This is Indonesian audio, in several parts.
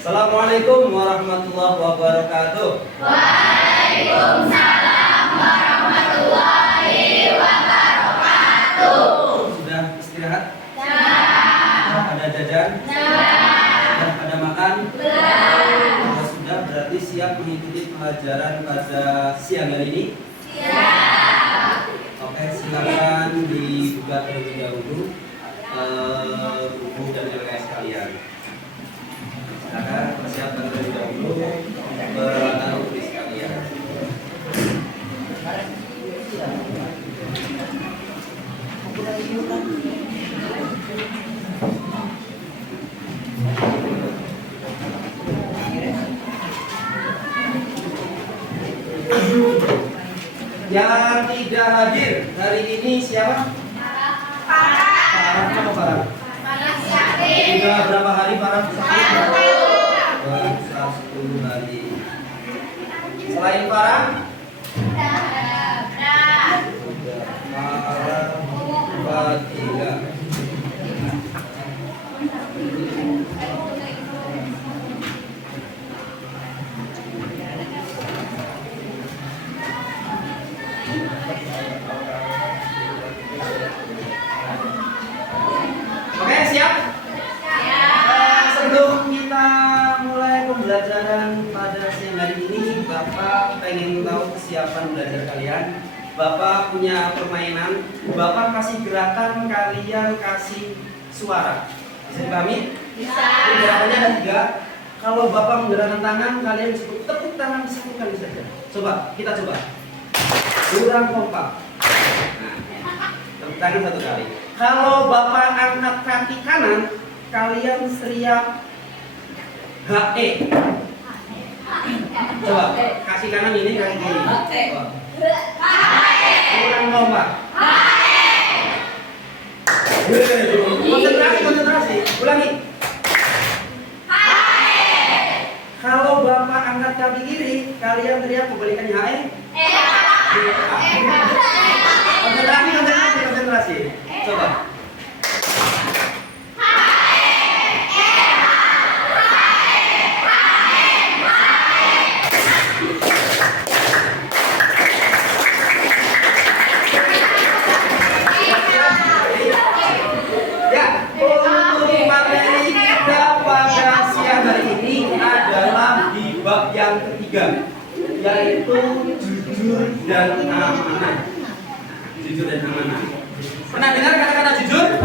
Assalamualaikum warahmatullahi wabarakatuh. Waalaikumsalam warahmatullahi wabarakatuh. Sudah istirahat? Sudah. Ada jajan? Sudah. Ada makan? Sudah. Sudah, berarti siap mengikuti pelajaran pada siang hari ini? Siap. Oke, silakan dibuka terlebih dahulu buku dan LKS kalian. Silakan persiapkan terlebih dahulu peralatan tulis kalian. Yang tidak hadir hari ini siapa? Farah apa Farah? Sudah berapa hari Farah sakit? 10 hari. Selain Farah? Farah, Fadila. Oke, siap? Sebelum kita mulai pembelajaran pada siang hari ini, Bapak pengen tahu kesiapan belajar kalian. Bapak punya permainan, Bapak kasih gerakan, kalian kasih suara. Bisa dipahami? Bisa. Gerakannya ada 3. Kalau Bapak menggerakkan tangan, kalian sebut tepuk tangan disatukan saja. Coba, kita coba. Kurang kompak. Nah, tepuk tangan 1 kali. Kalau Bapak angkat kaki kanan, kalian teriak HE. Coba, kaki kanan ini, kaki kiri. Coba. Kurang kompak. Konsentrasi, konsentrasi. Ulangi. Kalau Bapak angkat kaki kiri, kalian teriak kebalikannya HE. Konsentrasi, konsentrasi, konsentrasi. Coba. Ya, untuk materi kita pada siang hari ini adalah di bab yang ketiga, yaitu jujur dan amanah. Jujur dan amanah. Pernah dengar kata-kata jujur?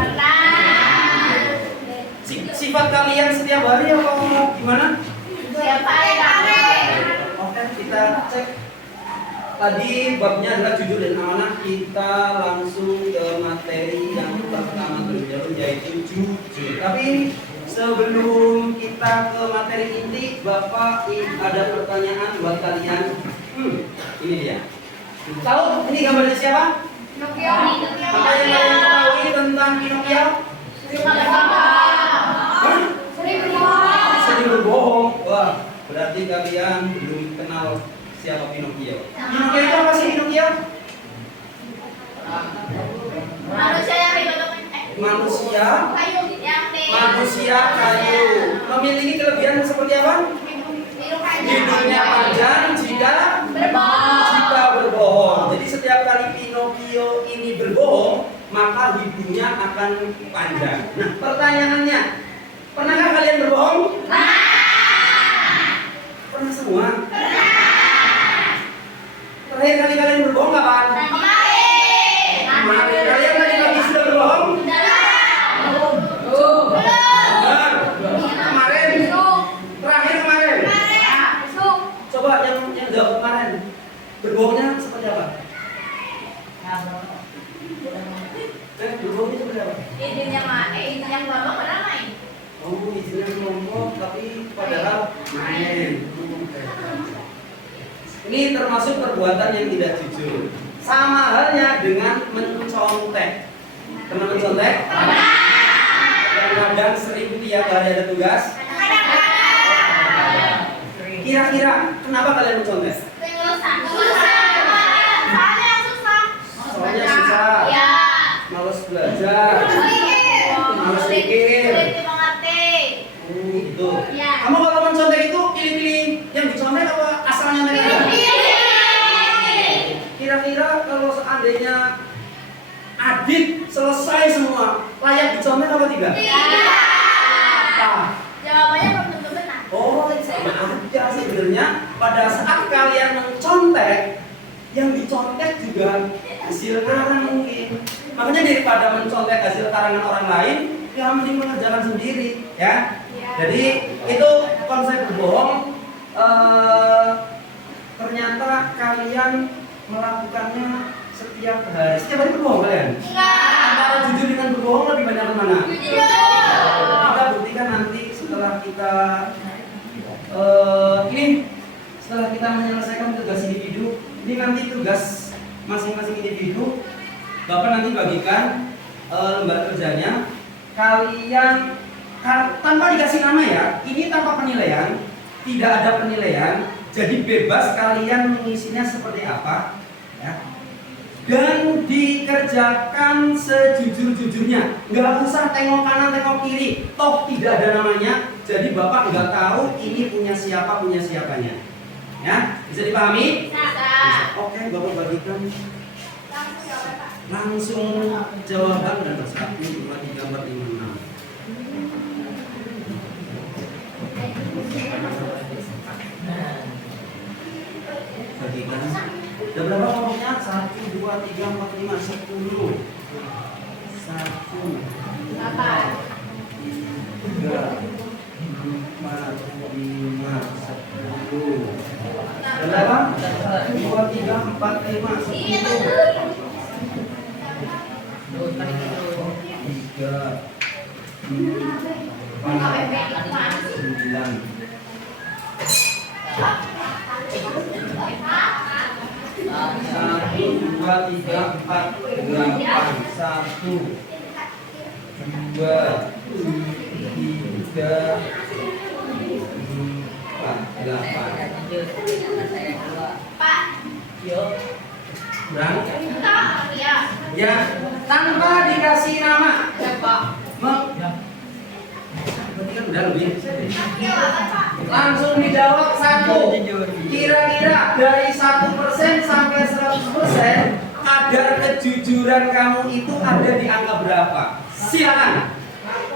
Sifat kalian setiap hari atau gimana? Oke, kita cek. Tadi babnya adalah jujur dan amanah. Kita langsung ke materi yang pertama terlebih dahulu, yaitu jujur. Tapi sebelum kita ke materi inti, Bapak ada pertanyaan buat kalian. Ini dia. Tahu ini gambarnya siapa? Apa yang kalian ketahui tentang Pinocchio? Sering berbohong. Wah, berarti kalian belum kenal siapa Pinocchio. Pinocchio itu apa sih Pinocchio? Manusia kayu. Memiliki kelebihan seperti apa? Hidungnya panjang jika berbohong. Jadi setiap kali Pinocchio ini berbohong, maka hidungnya akan panjang. Nah, pertanyaannya, pernahkah kalian berbohong? Pernah semua? Terakhir kali kalian berbohong kapan? Kemarin. Kalian tadi pagi sudah berbohong? Kemarin. Terakhir kemarin. Coba yang jawab kemarin. Berbohongnya seperti apa? Berbohongnya seperti apa? Oh, izinnya kelompok, tapi padahal main. Ini termasuk perbuatan yang tidak jujur. Sama halnya dengan mencontek. Pernah mencontek? Kadang-kadang sering tiap hari ada tugas. Kira-kira kenapa kalian mencontek? Soalnya susah. Males belajar. Males mikir. Sulit dimengerti. Gitu. Ya. Kamu kalau mencontek itu pilih-pilih yang dicontek apa asalnya mereka? Kira-kira kalau seandainya Adit selesai semua, layak dicontek apa tidak? Apa? Jawabannya belum tentu benar. Oh, sama aja sebenarnya. Pada saat kalian mencontek, yang dicontek juga hasil karang mungkin. Makanya daripada mencontek hasil karangan orang lain, ya mending mengerjakan sendiri, ya. Jadi itu konsep berbohong. Ternyata kalian melakukannya setiap hari. Setiap hari berbohong kalian? Antara jujur dengan berbohong lebih banyak mana? Kita buktikan nanti setelah kita setelah kita menyelesaikan tugas individu. Ini nanti tugas masing-masing individu. Bapak nanti bagikan lembar kerjanya. Kalian tanpa dikasih nama ya. Ini tanpa penilaian, tidak ada penilaian. Jadi bebas kalian mengisinya seperti apa, ya. Dan dikerjakan sejujur-jujurnya. Nggak usah tengok kanan, tengok kiri. Toh tidak ada namanya. Jadi bapak nggak tahu ini punya siapa, punya siapanya. Ya, bisa dipahami? Bisa. Oke, bapak bagikan. Langsung jawaban dan 1, 2, 3, 4, 5, 6. Bagikan. Ada berapa kelompoknya? 1, 2, 3, 4, 5, 10. 1, 3, 4, 5, 10. Ada berapa? 1, 2, 3, 4, 5, 10. 3, 4, 9. 1, 2, 3, 4, 8. 1, 2, 3, 4, 8. Pak. Kurang? Ya. Ya, tanpa dikasih nama. Berarti kan udah lebih. Langsung dijawab 1. Kira-kira dari 1% sampai 100%, kadar kejujuran kamu itu ada di angka berapa? Silakan.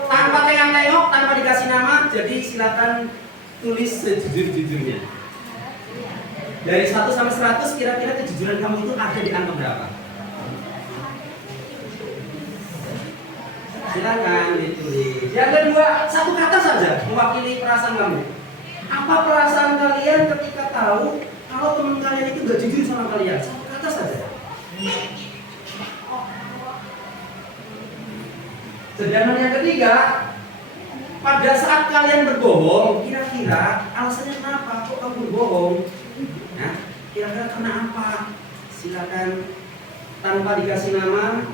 Tanpa tengok-tengok, tanpa dikasih nama, jadi silakan tulis sejujur-jujurnya. Dari 1 sampai 100, kira-kira kejujuran kamu itu ada di angka berapa? Silakan ditulis. Yang kedua, satu kata saja mewakili perasaan kamu. Apa perasaan kalian ketika tahu kalau teman kalian itu gak jujur sama kalian? Satu kata saja. Sedangkan yang ketiga, pada saat kalian berbohong, kira-kira alasannya kenapa? Kok kamu berbohong? Nah, kira-kira kenapa? Silakan tanpa dikasih nama.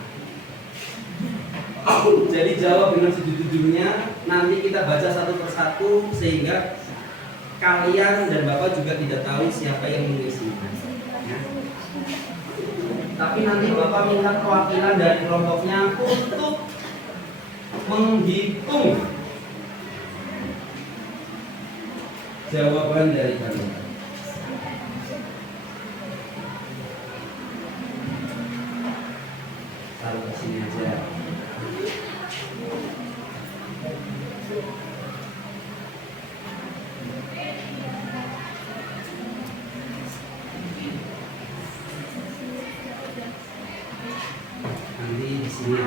Jadi jawab dengan sejujur-jujurnya. Nanti kita baca satu persatu sehingga kalian dan bapak juga tidak tahu siapa yang mengisinya. Ya. Tapi nanti bapak minta perwakilan dari kelompoknya untuk menghitung jawaban dari kalian. Taruh ke sini aja. Nanti di sini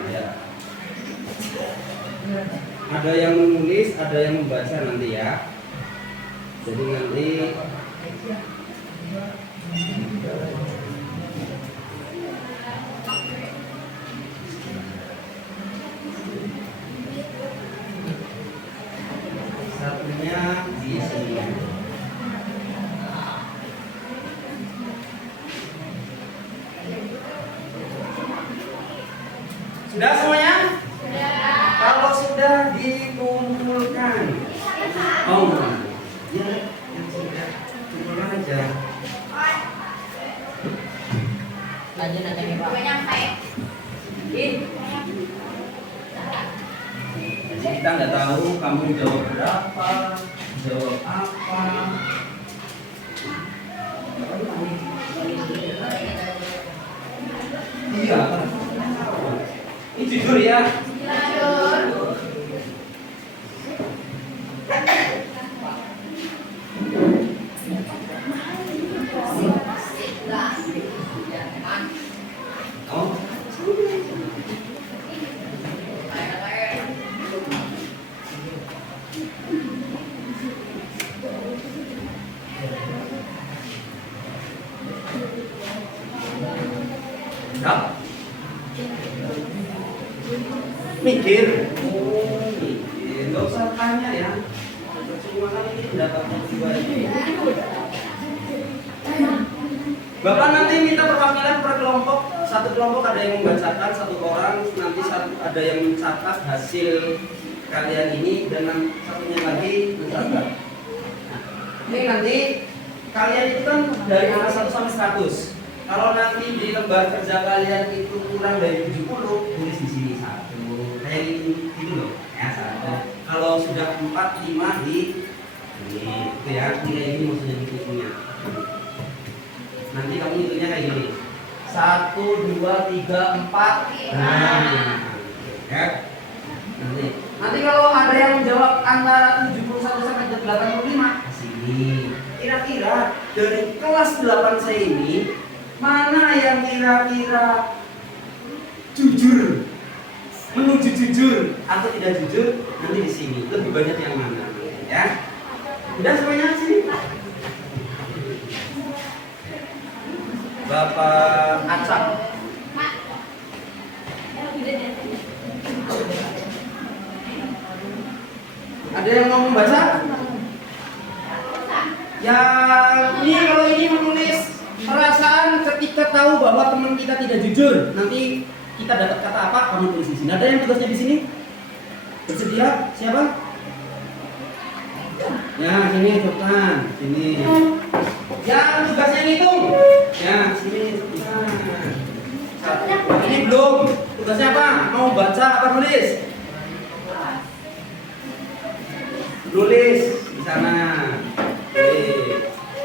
ada yang menulis, ada yang membaca nanti ya. Jadi nanti satunya di sini. Sudah semuanya? Kalau sudah dikumpulkan, ya yang sudah kumpulkan aja. Lanjut nanti Pak. kita nggak tahu kamu jawab berapa, jawab apa. Iya. Ini jujur ya. Jujur. Oh. Enggak. Mikir. Oh, mikir. Nggak usah tanya ya. Cuma kan ini pendapatnya pribadi. Bapak nanti minta perwakilan per kelompok. Satu kelompok ada yang membacakan, satu orang nanti ada yang mencatat hasil kalian ini dan satunya lagi mencatat. Nah, ini nanti kalian itu kan dari angka 1 sampai 100. Kalau nanti di lembar kerja kalian itu kurang dari 70, tulis di sini 1. Kayak gitu loh, ya 1. Kalau sudah 4, 5 di ini, itu ya, nilai ini maksudnya hitungnya. Nanti kamu hitungnya kayak gini. 1, 2, 3, 4. Nah, ya. Nanti kalau ada yang menjawab antara 71 sampai 85, sini. Kira-kira dari kelas 8 saya ini mana yang kira-kira jujur, menuju jujur atau tidak jujur, nanti di sini lebih banyak yang mana, ya? Udah semuanya sini. Bapak Acap. Ada yang mau membaca? Ya, ini kalau ini menulis perasaan ketika tahu bahwa teman kita tidak jujur, nanti kita dapat kata apa? Kamu tulis di sini. Ada yang tugasnya di sini? Bersedia? Siapa? Ya, sini Sultan, sini. Yang tugasnya ngitung. Ya, sini Sultan. Ini belum. Tugasnya apa? Mau baca apa nulis? Nulis di sana.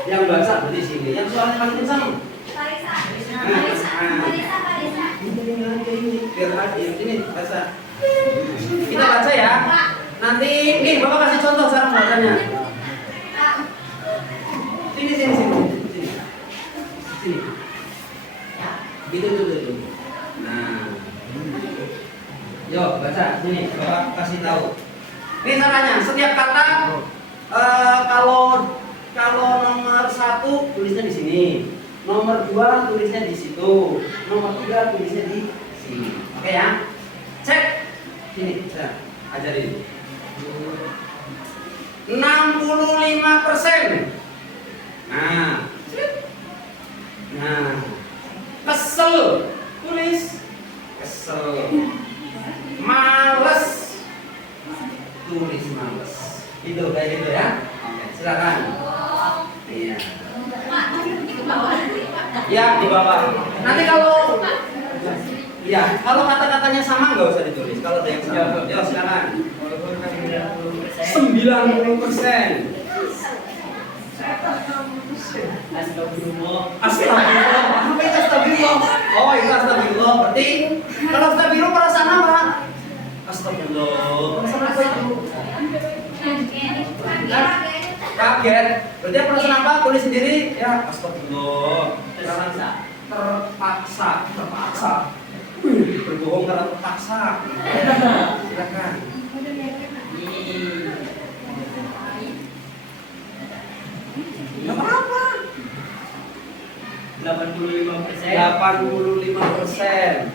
Yang baca di sini. Yang soalnya paling kencang. Biar adil. Ini baca. Kita baca ya. Nanti nih Bapak kasih contoh cara membacanya. Sini. Gitu. Nah. Yuk baca sini. Bapak kasih tahu. Ini caranya. Setiap kata kalau nomor 1 tulisnya di sini, nomor 2 tulisnya di situ, nomor 3 tulisnya di sini. Oke ya? Cek. Sini, saya ajarin. 65%. Nah, kesel, tulis kesel. Males, tulis males. Itu kayak gitu ya. Oke, silakan. Iya. Ya, di bawah. Nanti kalau kata-katanya sama nggak usah ditulis. Kalau ada yang sama, ya silakan. 90%. Astagfirullah. Apa itu astagfirullah? Oh, itu astagfirullah. Berarti kalau astagfirullah perasaan apa? Astagfirullah. Perasaan apa itu? Kaget. Berarti perasaan apa? Tulis sendiri. Ya, astagfirullah. Terpaksa. Berbohong karena terpaksa. Silakan. Nggak apa-apa. 85%.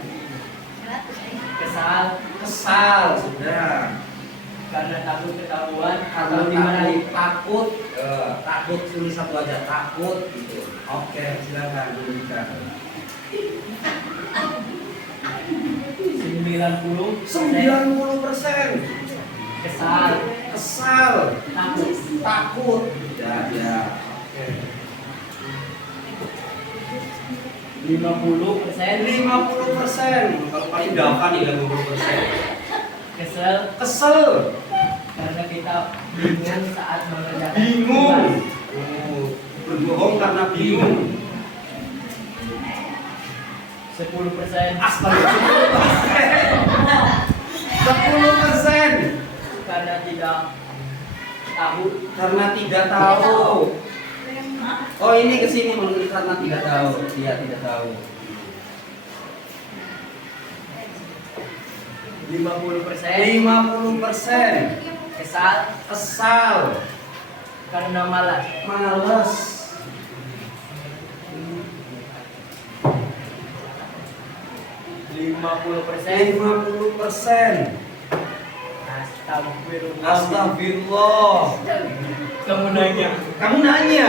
Kesal sudah. Karena takut ketahuan Kalau takut tulis satu aja, takut gitu. Oke, silakan lanjutkan. 90%. Kesal. Takut. Ya. Oke. 50%. Kalau paling gampang nih 50%. Kesel. karena kita bingung saat mengerjakan Bingung. tugas. Oh, berbohong karena bingung. 10% Astaga, 10%. karena tidak tahu. Karena tidak tahu. Oh, ini kesini menurut karena tidak tahu. Dia tidak tahu. 50% 50%. kesal Kesal. karena malas. Malas. 50% 50%. astagfirullah. Astagfirullah. Kamu nanya. Kamu nanya.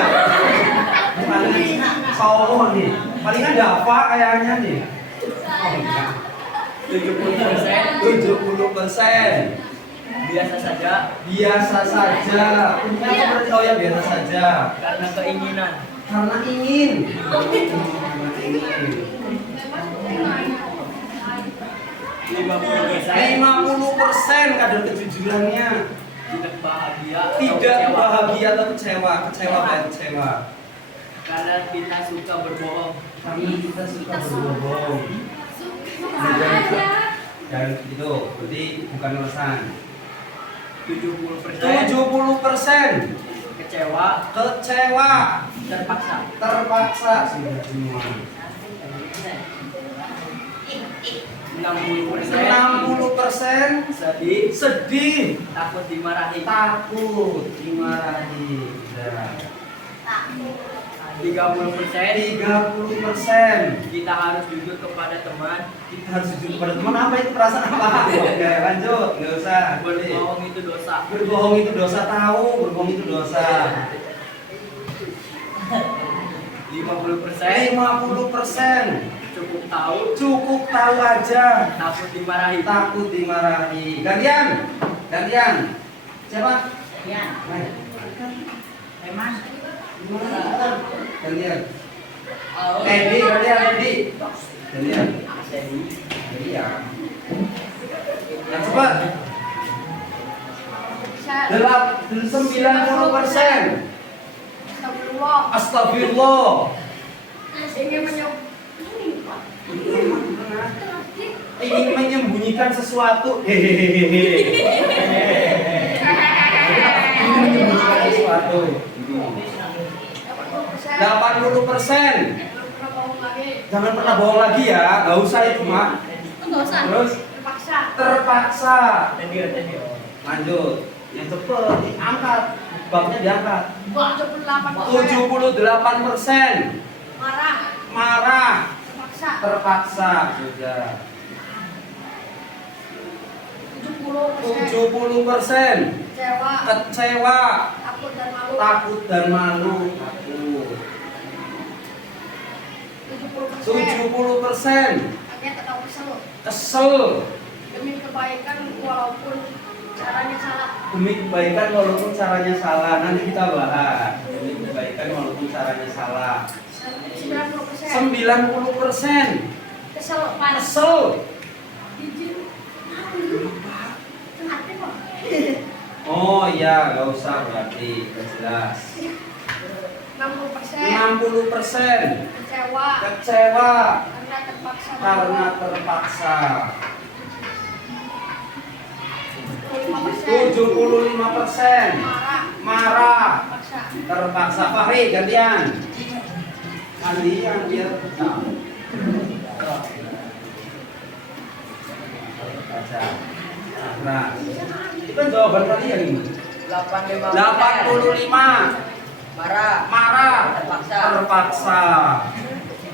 Palingan sawah nih. Palingan dafa kayaknya nih. Oh, enggak. 70% 70%. biasa saja Biasa saja. Punya apa berarti? Oh ya, biasa saja. karena keinginan. Karena ingin. Karena ingin. 50% 50% kadar kejujurannya. tidak bahagia atau Tidak kecewa. bahagia atau kecewa. Kecewa kayak kecewa. karena kita suka berbohong. Karena kita suka berbohong. Dan itu berarti bukan alasan. 70% 70% kecewa kecewa. terpaksa. Terpaksa sudah semua. 60% 60% sedih sedih. takut dimarahi. Takut dimarahi. Nah, 30% 30% kita harus jujur kepada teman. kita harus jujur kepada teman. Apa itu perasaan apa? Oke, lanjut, nggak usah. Berbohong itu dosa. Berbohong itu dosa, tahu berbohong itu dosa. 50% 50% cukup tahu cukup tahu aja, takut dimarahi. takut dimarahi. Gantian, gantian. Siapa? Ya. Ayo. Emang. Gimana? Gantian. Oh. Edi, gantian, Edi. Gantian. Sedih. Iya. Yang cepat. 90%. Astagfirullah. Astagfirullah. Ingin menyebut. Ingin menyembunyikan sesuatu. Hehehe. Ingin menyembunyikan sesuatu. 80%. Jangan pernah bohong lagi ya. Gak usah itu mah. Enggak usah. Terus Terpaksa. terpaksa. Tadi. Lanjut. Yang cepet diangkat. Babnya diangkat. 78%. 78%. Marah. Marah. Terpaksa. Terpaksa. Sudah. 70%. 70%. Kecewa. Kecewa. Takut dan malu. Takut dan malu. Takut. 70%. Hanya tetap kesel. Kesel. Demi kebaikan walaupun caranya salah. Demi kebaikan walaupun caranya salah. Nanti kita bahas. Demi kebaikan walaupun caranya salah. 90%. 90%. Kesel. Panas. Kesel. Jijik. Hati kok. Oh iya, gak usah berarti. Gak jelas. 60%. 60%. Kecewa. Kecewa. Karena terpaksa. Karena terpaksa. 75%. 75%. Marah. Marah. Terpaksa. Terpaksa. Fahri, gantian. Gantian biar tahu. Baca. Nah, itu jawaban kalian ini. 85. Marah. Marah. Terpaksa. Terpaksa.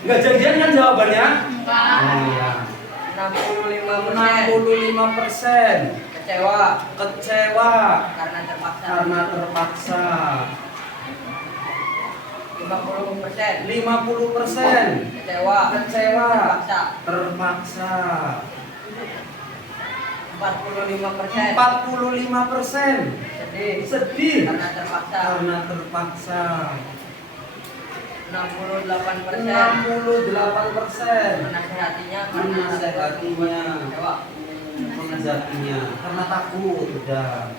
Enggak jadian kan jawabannya? Enggak. Oh, iya. 65% 65%. kecewa Kecewa karena terpaksa. karena terpaksa. 50% 50% kecewa kecewa terpaksa. terpaksa. 45% 45% sedih sedih karena terpaksa. karena terpaksa. 68% 68% menasehatinya karena menasehatinya kecewa. menasehatinya menzatinya karena takut. Udah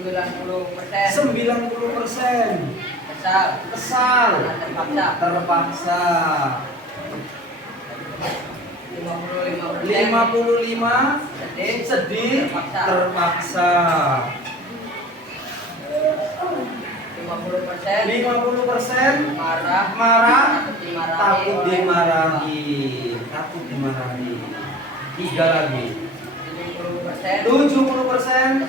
90%. Kesal. Terpaksa. 55 sedih. Terpaksa. 50% marah. Takut dimarahi. 3 lagi. 70%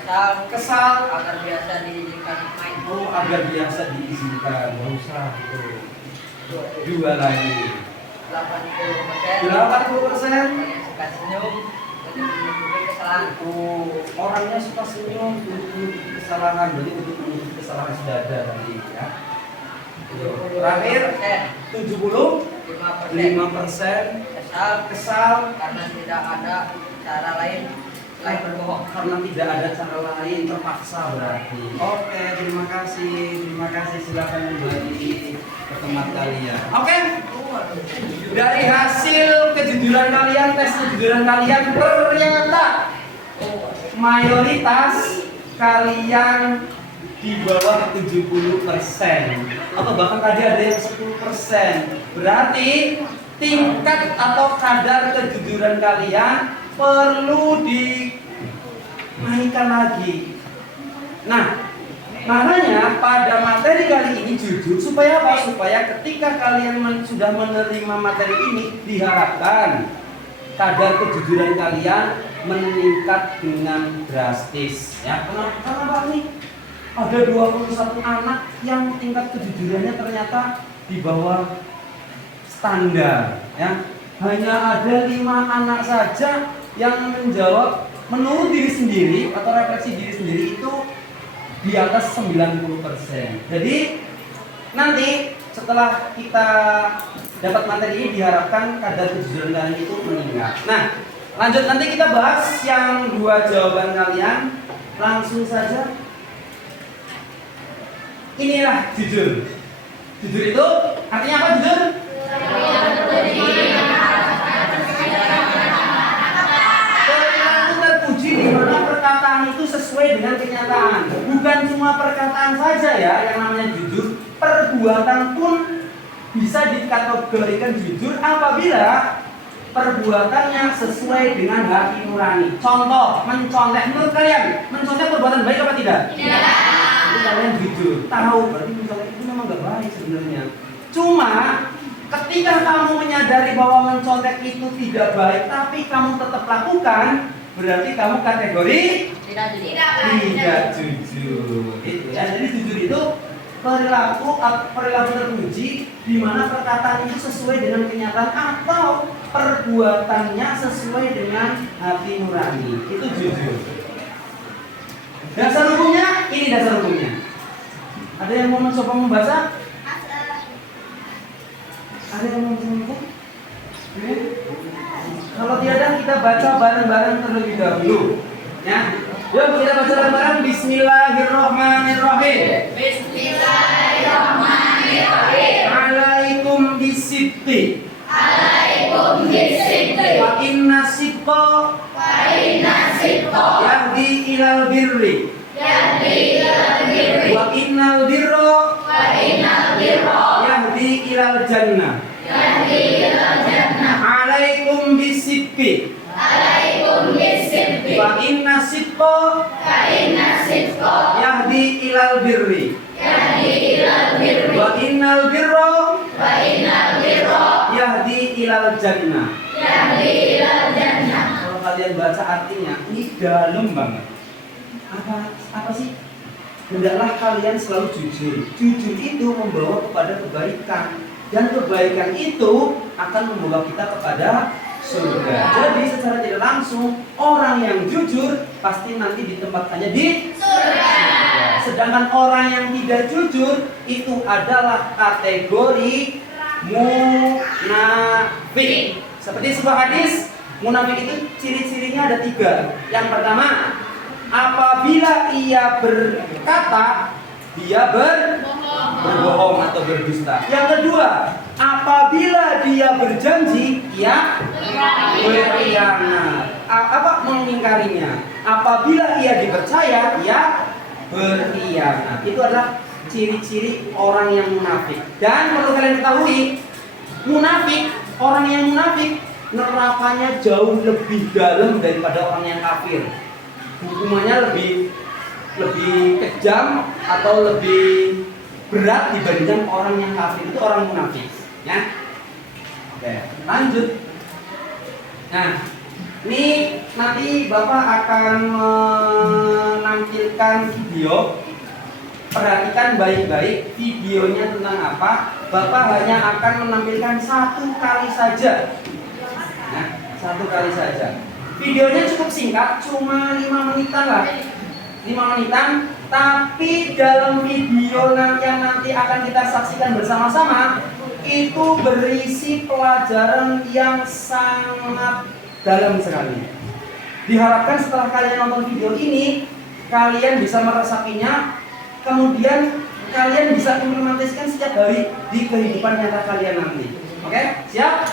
kesal. agar biasa diizinkan main. Oh, agar biasa diizinkan. Nggak usah gitu. 2 lagi. 80% suka senyum dan menutupi kesalahan. oh, orangnya suka senyum untuk kesalahan, berarti untuk menutupi kesalahan sudah ada tadi ya. Terakhir 75% kesal karena tidak ada cara lain selain berbohong. karena tidak ada cara lain, terpaksa berarti. Oke, terima kasih. Silakan kembali ke tempat kalian. Oke. Dari hasil kejujuran kalian, tes kejujuran kalian, ternyata mayoritas kalian di bawah 70% atau bahkan tadi ada yang 10%. Berarti tingkat atau kadar kejujuran kalian perlu dinaikkan lagi. Nah, makanya pada materi kali ini jujur supaya apa? Supaya ketika kalian sudah menerima materi ini diharapkan kadar kejujuran kalian meningkat dengan drastis. Ya, kenapa nih? Ada 21 anak yang tingkat kejujurannya ternyata di bawah standar. Ya, hanya ada 5 anak saja yang menjawab menurut diri sendiri atau refleksi diri sendiri itu di atas 90%. Jadi nanti setelah kita dapat materi ini diharapkan kadar kejujuran kalian itu meningkat. Nah, lanjut nanti kita bahas yang 2 jawaban kalian. Langsung saja. Inilah jujur. Jujur itu artinya apa jujur? Di mana perkataan itu sesuai dengan kenyataan. Bukan cuma perkataan saja ya yang namanya jujur, perbuatan pun bisa dikategorikan jujur apabila perbuatannya sesuai dengan hati nurani. Contoh, mencontek. Menurut kalian, mencontek perbuatan baik apa tidak? Tidak. Jadi kalian jujur, tahu berarti mencontek itu memang gak baik sebenarnya. Cuma ketika kamu menyadari bahwa mencontek itu tidak baik, tapi kamu tetap lakukan, berarti kamu kategori tidak jujur. Itu ya. Jadi jujur itu perilaku terpuji di mana perkataan itu sesuai dengan kenyataan atau perbuatannya sesuai dengan hati nurani. Itu jujur. Dasar hukumnya, ini dasar hukumnya. Ada yang mau mencoba membaca? Ada yang mau mencoba? Kalau tiada kita baca bareng-bareng terlebih dahulu. Ya. Yuk kita baca bareng-bareng. Bismillahirrahmanirrahim. Bismillahirrahmanirrahim. Alaikum bisibti. Wa inna sidqa. Yahdi ilal birri. Wa innal birra. Yahdi ilal jannah. Alaikum bisibti. Wa inna sidqa. Yahdi ilal birri. Wa innal birra. Yahdi ilal jannah. Kalau kalian baca artinya ini dalam banget. Apa sih? Hendaklah kalian selalu jujur. Jujur itu membawa kepada kebaikan. Dan kebaikan itu akan membawa kita kepada surga. Jadi secara tidak langsung orang yang jujur pasti nanti ditempatkannya di surga. Sedangkan orang yang tidak jujur itu adalah kategori munafik. Seperti sebuah hadis, munafik itu ciri-cirinya ada 3. Yang pertama, apabila ia berkata, dia berbohong atau berdusta. Yang kedua, apabila dia berjanji, ia berkhianat. mengingkarinya. Apabila ia dipercaya, ia berkhianat. Itu adalah ciri-ciri orang yang munafik. Dan perlu kalian ketahui, munafik, orang yang munafik nerakanya jauh lebih dalam daripada orang yang kafir. Hukumannya lebih kejam atau lebih berat dibandingkan orang yang kafir. Itu orang munafik, ya. Oke, lanjut. Nah, ini nanti Bapak akan menampilkan video. Perhatikan baik-baik videonya tentang apa. Bapak hanya akan menampilkan 1 kali saja. Nah, 1 kali saja. Videonya cukup singkat, cuma 5 menitan lah. 5 menitan, tapi dalam video yang nanti akan kita saksikan bersama-sama itu berisi pelajaran yang sangat dalam sekali. Diharapkan setelah kalian nonton video ini, kalian bisa meresapinya, kemudian kalian bisa implementasikan setiap hari di kehidupan nyata kalian nanti. Oke, siap?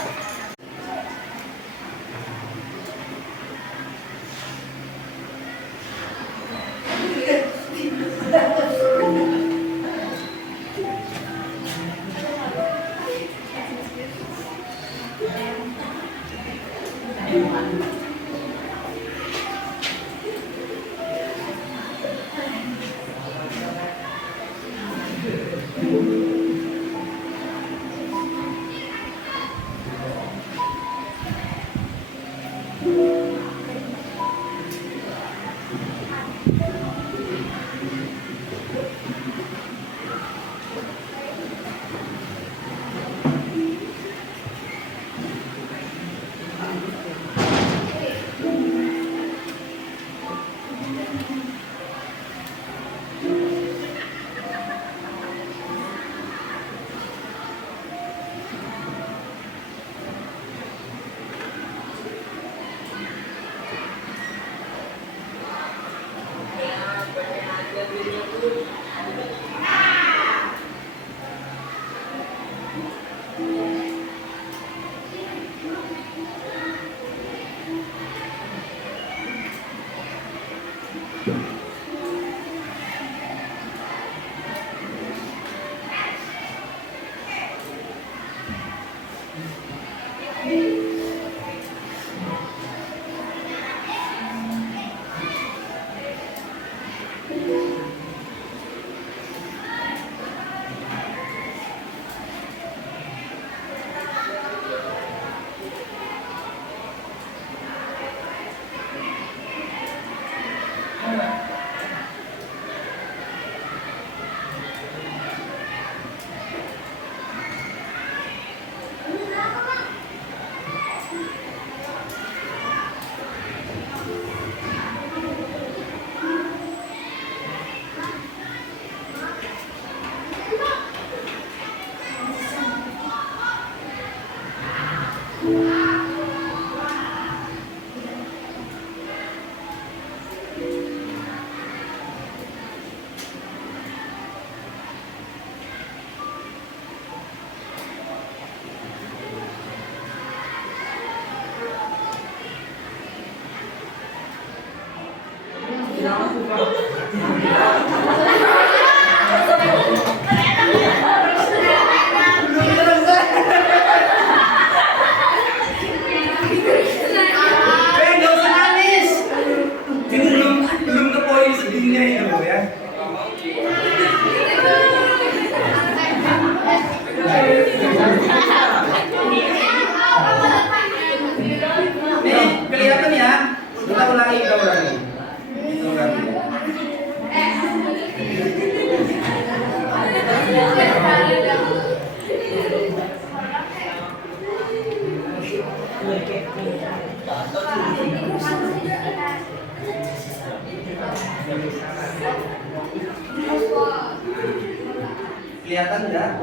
Kelihatan enggak?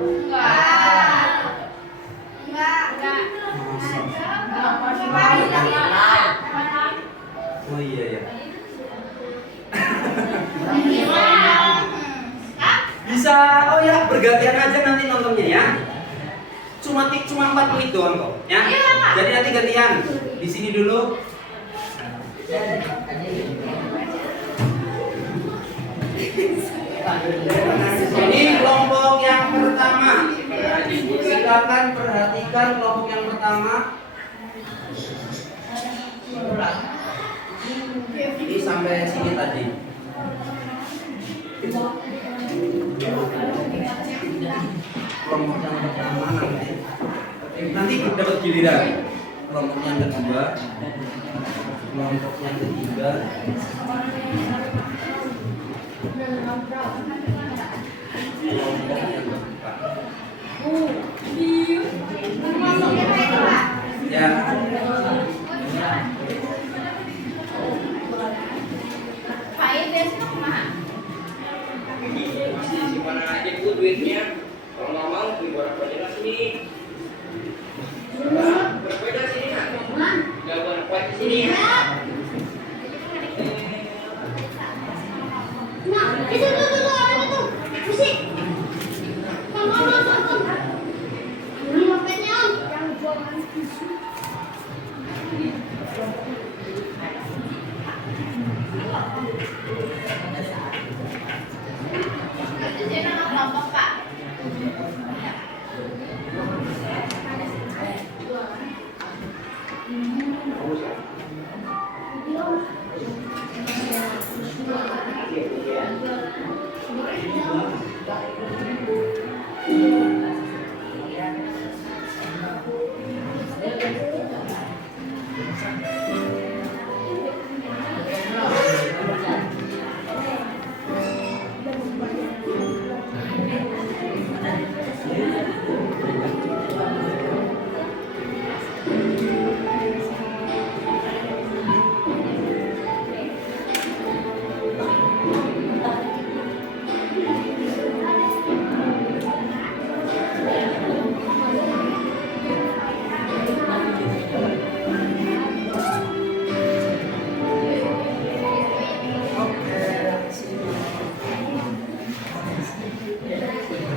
Oh iya ya. Bisa, oh ya bergantian aja nanti nontonnya ya. Cuma 4 menit doang kok, ya. Jadi nanti gantian. Di sini dulu. Ini kelompok yang pertama. Silakan perhatikan kelompok yang pertama. Ini sampai sini tadi. Kelompok yang pertama nanti dapat giliran. Kelompok yang kedua, kelompok yang ketiga, kelompok yang keempat. Ya. Di mana aja bu duitnya? Kalau nggak mau beli barang aja sini. Berbeda sini kan? Nggak barang di sini ya. Nah, itu tuh orang itu. Musik. Kom. Ini mapetnya Om. Yang jualan tisu. Itu sih nama kelompok Pak.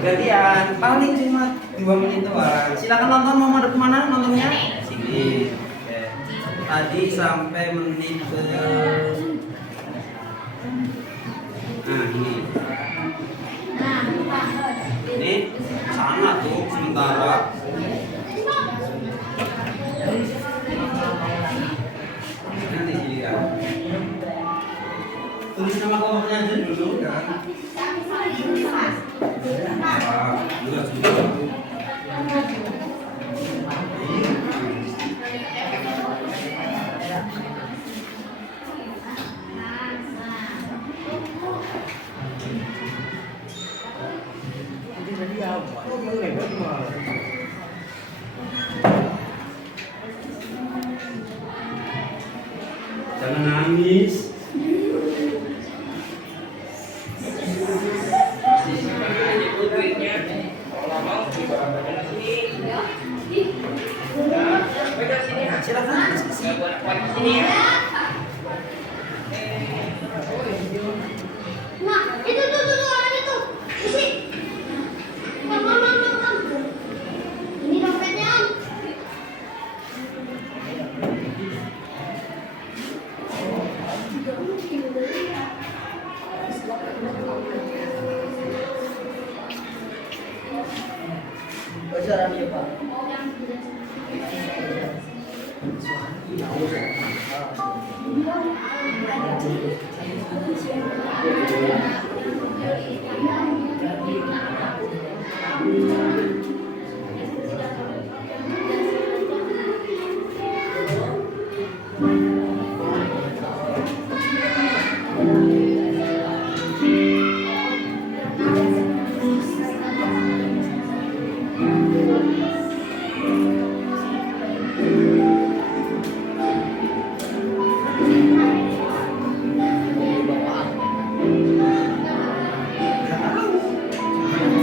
Gantian, paling cuma 2 menit doang. Silakan nonton, mau madep kemana nontonnya? Sini. Oke. Tadi sampai menit ke ini. Ini sana tuh sementara. Nanti giliran. Tulis nama kelompoknya aja dulu kan. Jangan nangis. Silakan diskusi. Nah, itu tuh orang itu. Musik. Kom. Ini dompetnya Om. Bocorannya Pak.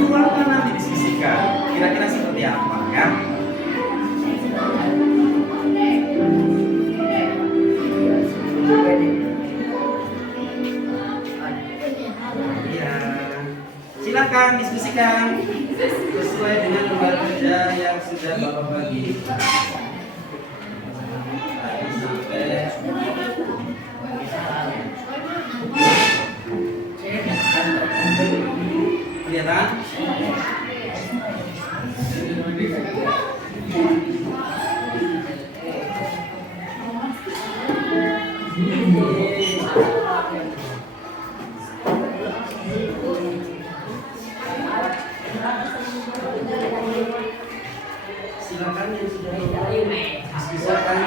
Keluarga nanti diskusikan. Kira-kira seperti apa kan? Iya. Silakan diskusikan sesuai dengan lembar kerja yang sudah Bapak bagi. Tadi sampai Silakan yang sudah silakan.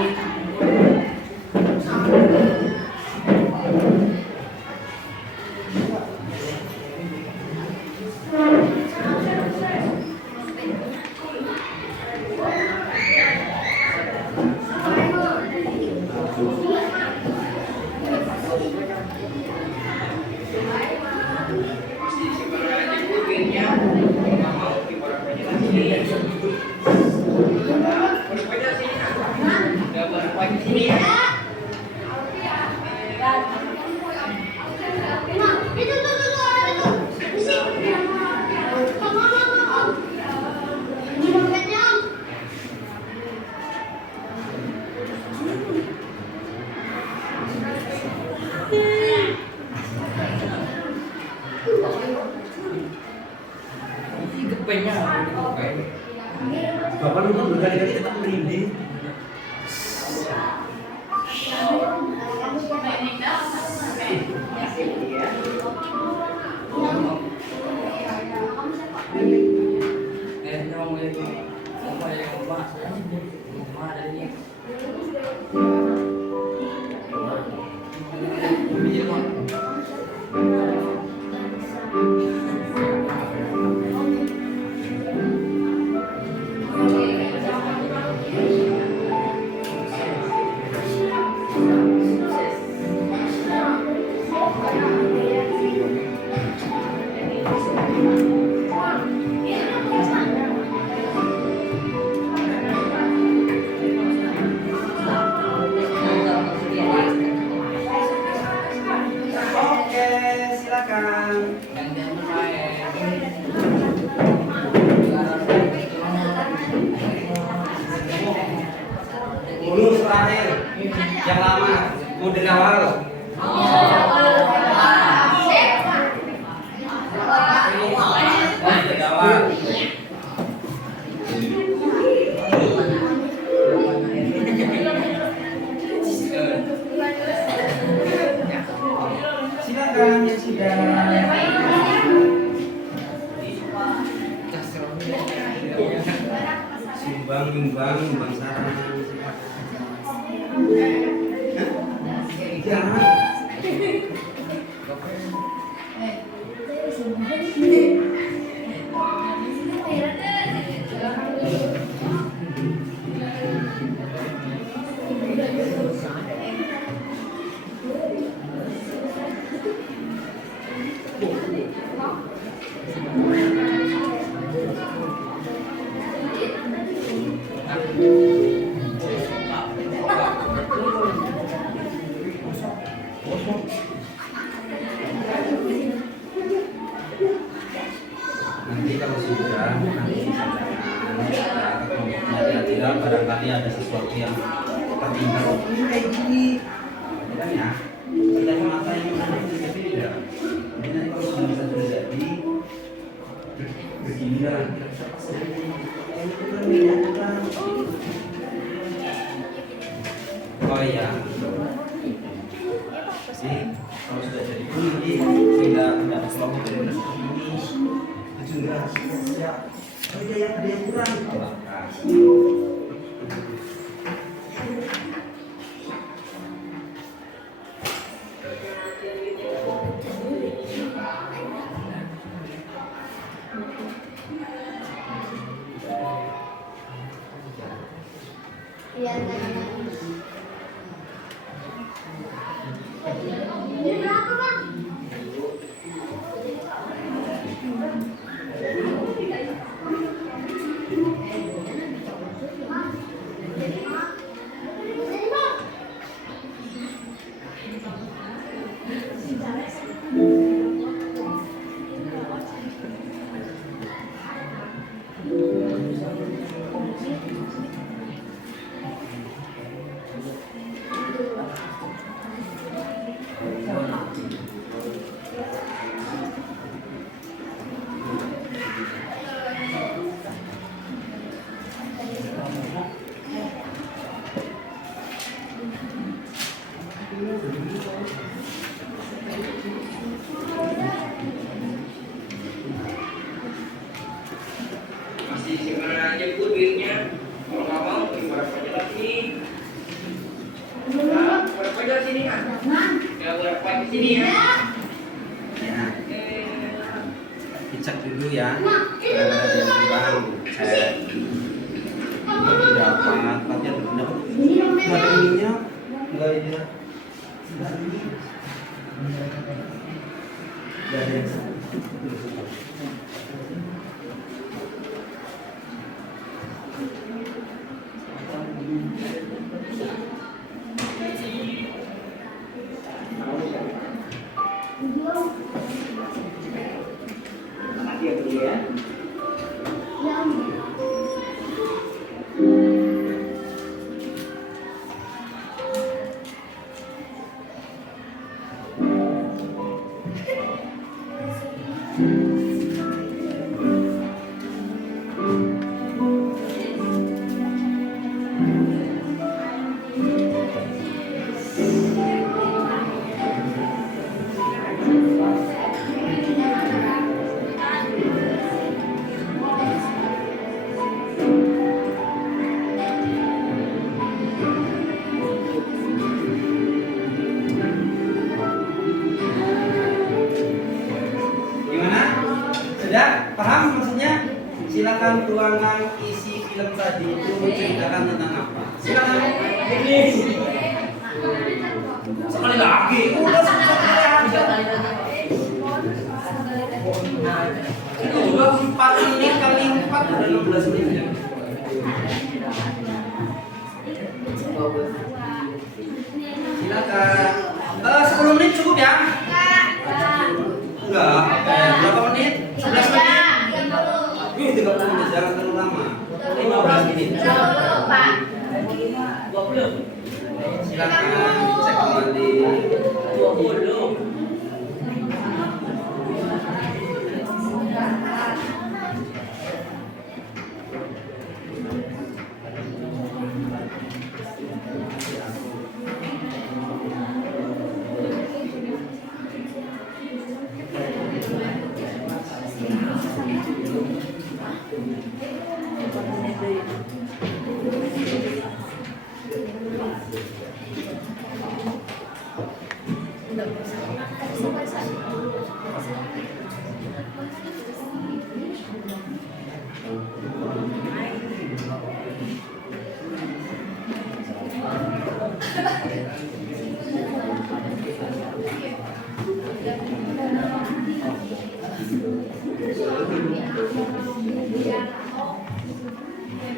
Bapak nonton berkali-kali tetap merinding. Oke, silakan. Mulus terakhir yang lama mau dari awal. Dari awal. Silakan yang sudah. Sumbang sarang. Jangan. Nanti kalau sudah tidak barangkali ada sesuatu yang tertinggal. Ini kayak gini, kan ya? Kita mata yang mana tapi tidak. Jadi nanti kalau sudah bisa terjadi begini lah. Oh iya. Jadi kalau sudah jadi ini tidak selalu dari ini juga ya. Ada yang kurang. Ini berapa, Bang? Masih gimana jemput duitnya? Kalau nggak mau, beli berapa aja sini. Nah, berapa aja sini kan? Ya berapa di sini ya? Ya, Eh, dicek dulu ya. Nah, ini Ada tuh yang ada kurang, cek. Nggak dapat, tapi ada dapat. Ini Nggak ada namanya. ininya, nggak ada. Nggak ada yang makasih ya dulu ya. Gimana? Sudah paham maksudnya? Silakan ruangan isi film tadi itu menceritakan tentang apa? Silakan. Sekali lagi. Udah sekali aja. Itu udah 4 menit kali 4 udah 16 menit ya. Silakan. 10 menit cukup ya? Enggak. Berapa menit? 11 menit. Ini 30 menit, jangan terlalu lama. 15 menit. 20. Silakan cek kembali. 20.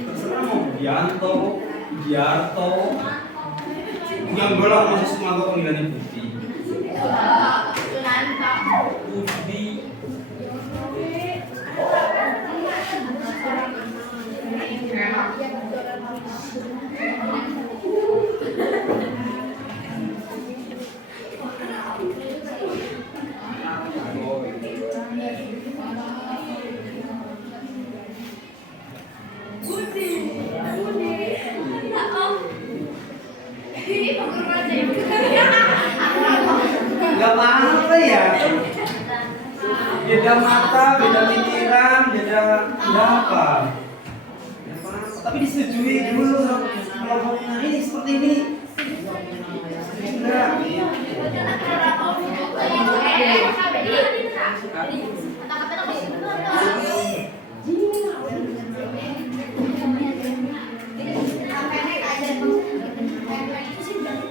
Terserah mau Bianto, Biarto, yang belang masih semua panggilannya Budi. Budi. Gak apa-apa ya. Beda mata, beda pikiran, beda apa. Tapi disetujui dulu kalau mau ini seperti ini. Enggak.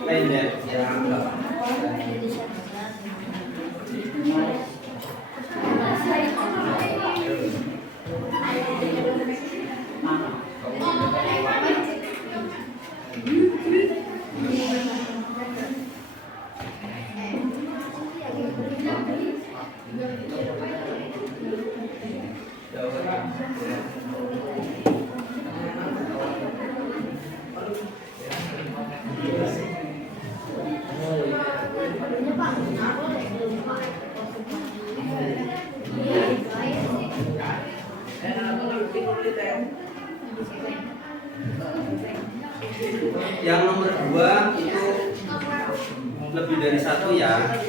Pendek ya enggak. Yang nomor 2 itu lebih dari satu ya.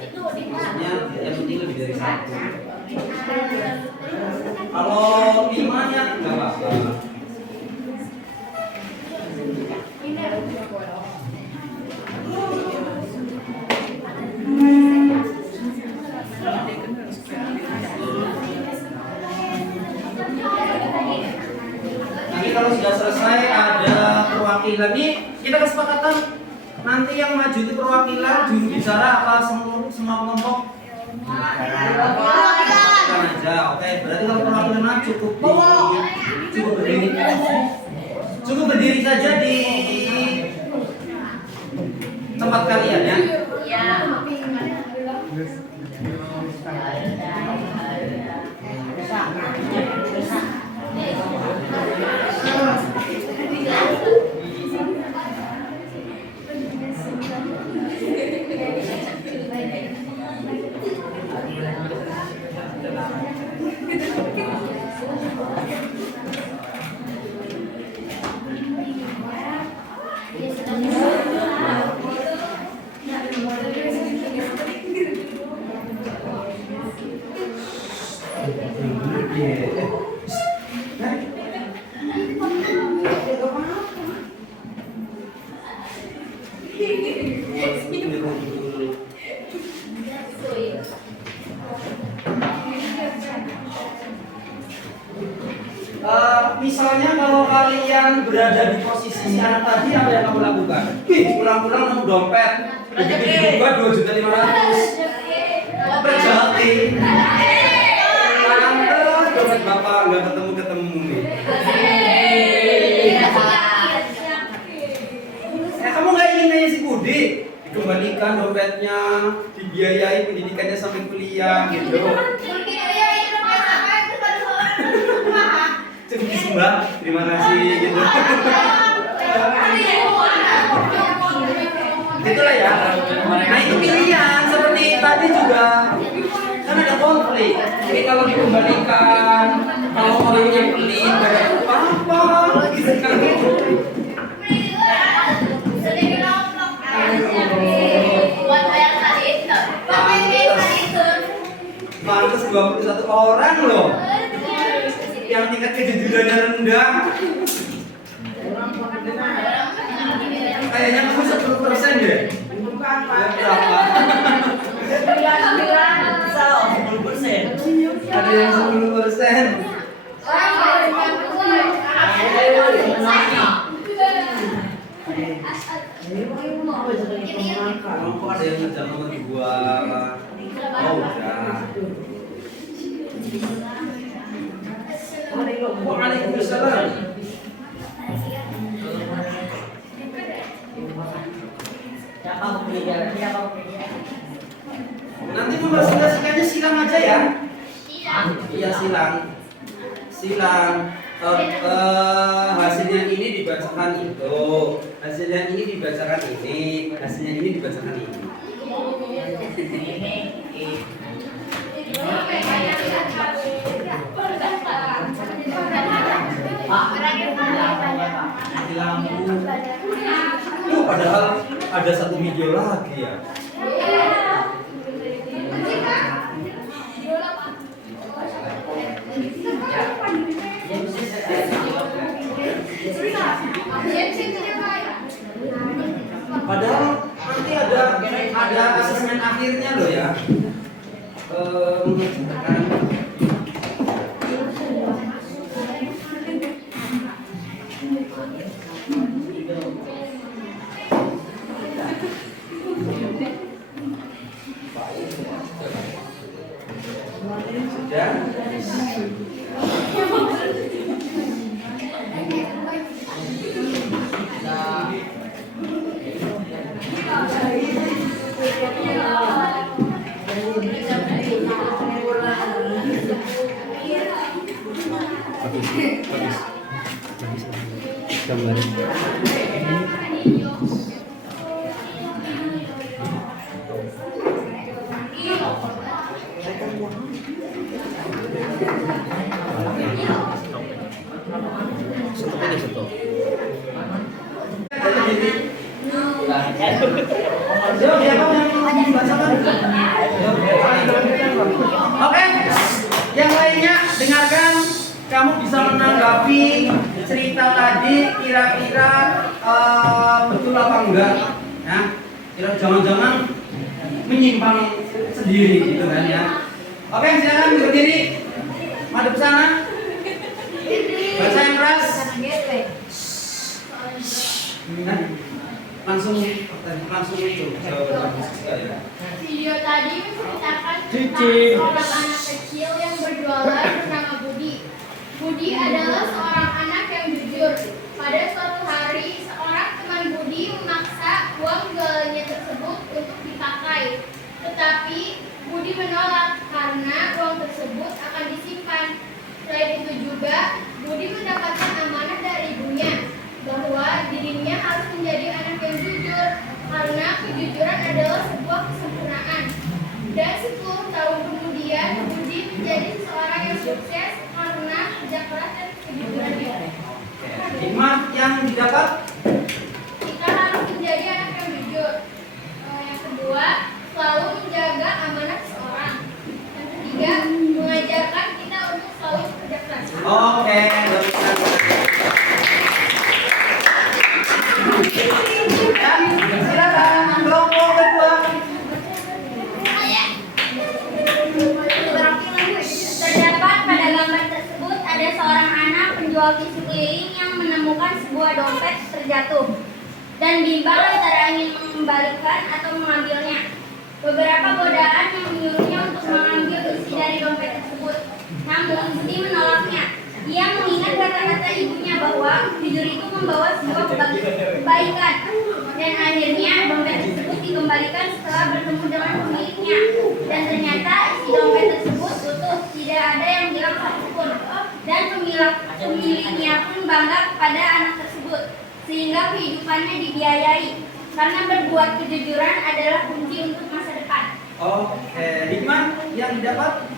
Itu di Maksudnya yang penting lebih dari satu. Kalau 5 nya nggak apa-apa. Nanti kalau sudah selesai ada perwakilan nih, kita kesepakatan nanti yang maju itu perwakilan juru bicara apa semua kelompok? Perwakilan aja, oke. Berarti kalau perwakilan mah cukup berdiri saja di tempat kalian ya. Misalnya kalau kalian berada di posisi si anak tadi, apa yang kamu lakukan? Pulang-pulang nemu dompet, begitu dibuka 2.500.000. Berjati. Tante, dompet bapak nggak ketemu nih. Kamu nggak ingin kayak si Budi? Dikembalikan dompetnya, dibiayai pendidikannya sampai kuliah gitu. Cukup Mbak, terima kasih gitu. Itulah ya. Nah itu pilihan seperti tadi juga kan ada konflik. Jadi kalau dikembalikan, kalau orangnya pelit, kayak apa gitu kan gitu. Pantes 21 orang loh yang tingkat kejujurannya rendah. Kayaknya kamu 10% deh. Berapa? 10%. Ada yang 10%. Kamu kok ada yang ngejar nomor dibuang? Oh udah. Waalaikumsalam. Nanti mempresentasikannya silang aja ya. Iya silang. Hasilnya ini dibacakan itu, hasilnya ini dibacakan ini, hasilnya ini dibacakan ini. Padahal ada satu video lagi ya. Padahal nanti ada asesmen akhirnya loh ya. Menunjukkan Jawab siapa yang membacakan? Oke, yang lainnya dengarkan. Kamu bisa menanggapi cerita tadi kira-kira betul apa enggak? Ya, kira jangan-jangan menyimpang sendiri gitu kan ya. Oke, silakan berdiri. Madep sana. Baca yang keras. Nah, langsung itu. Video tadi menceritakan tentang seorang anak kecil yang berjualan bernama Budi. Budi adalah seorang anak yang jujur. Pada suatu hari, seorang teman Budi memaksa uang jualannya tersebut untuk dipakai. Tetapi Budi menolak karena uang tersebut akan disimpan. Selain itu juga, Budi mendapatkan amanah dari ibunya bahwa dirinya harus menjadi anak yang jujur karena kejujuran adalah sebuah kesempurnaan. Dan 10 tahun kemudian, Budi menjadi seseorang yang sukses karena kerja keras dan kejujurannya. Hikmah yang didapat. Kita harus menjadi anak yang jujur. Yang kedua, selalu menjaga amanah seseorang. Yang ketiga, mengajarkan kita untuk selalu bekerja keras. Oke, dan silakan kelompok kedua. Terdapat pada gambar tersebut ada seorang anak penjual tisu keliling yang menemukan sebuah dompet terjatuh dan bimbang antara ingin mengembalikan atau mengambilnya. Beberapa godaan yang menyuruhnya untuk mengambil isi dari dompet tersebut. Namun Budi menolaknya. Ia mengingat kata-kata ibunya bahwa jujur itu membawa sebuah kebaikan. Dan akhirnya dompet tersebut dikembalikan setelah bertemu dengan pemiliknya. Dan ternyata isi dompet tersebut utuh, tidak ada yang hilang satupun. Dan pemiliknya pun bangga kepada anak tersebut, sehingga kehidupannya dibiayai. Karena berbuat kejujuran adalah kunci untuk masa depan. Oke, hikmah yang didapat.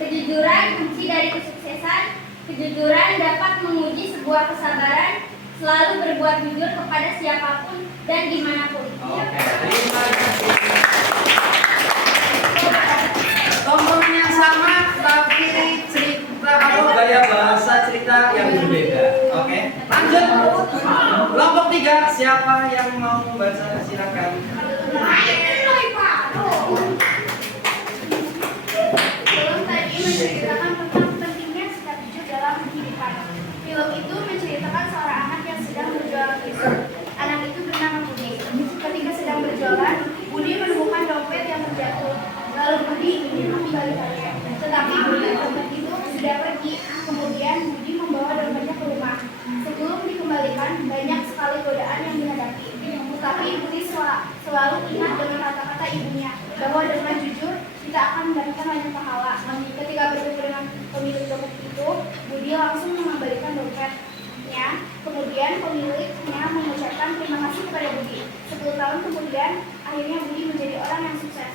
Kejujuran kunci dari kesuksesan. Kejujuran dapat menguji sebuah kesabaran, selalu berbuat jujur kepada siapapun dan dimanapun. Oke, terima kasih. Tontonan yang sama tapi cerita atau gaya bahasa cerita yang berbeda. Oke, lanjut. Kelompok 3, siapa yang mau membaca? Silakan. Film tadi menceritakan tentang pentingnya sikap jujur dalam kehidupan. Film itu menceritakan seorang anak yang sedang berjualan tisu. Anak itu bernama Budi. Ketika sedang berjualan, Budi menemukan dompet yang terjatuh. Lalu Budi ingin mengembalikannya. Tetapi dompet itu sudah pergi. Kemudian Budi membawa dompetnya ke rumah. Sebelum dikembalikan, banyak sekali godaan yang dihadapi. Tetapi Budi selalu ingat dengan kata-kata ibunya bahwa dengan jujur kita akan mendapatkan banyak pahala. Ketika bertemu dengan pemilik dompet itu, Budi langsung mengembalikan dompetnya. Kemudian pemiliknya mengucapkan terima kasih kepada Budi. 10 tahun kemudian, akhirnya Budi menjadi orang yang sukses.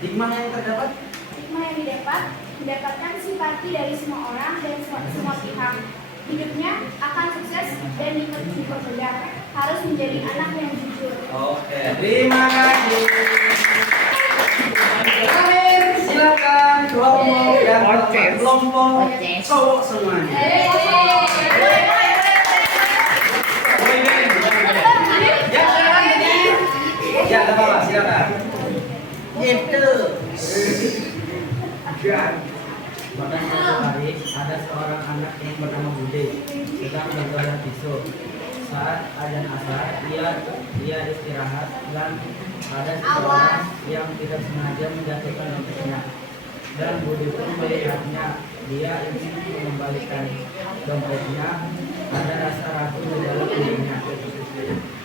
Hikmah yang terdapat. Hikmah yang didapat, mendapatkan simpati dari semua orang dan semua pihak. Hidupnya akan sukses dan dipermudah. Harus menjadi anak yang jujur. Oke, terima kasih. Terakhir, silakan kelompok yang kelompok cowok semuanya. Ya silakan jadi. Ya, tidak apa-apa, silakan. Itu. Pada suatu hari ada seorang anak yang bernama Budi sedang berjualan tisu. Saat azan asar, ia istirahat dan ada seseorang yang tidak sengaja menjatuhkan dompetnya. Dan Budi pun melihatnya. Dia ingin mengembalikan dompetnya. Ada rasa ragu di dalam dirinya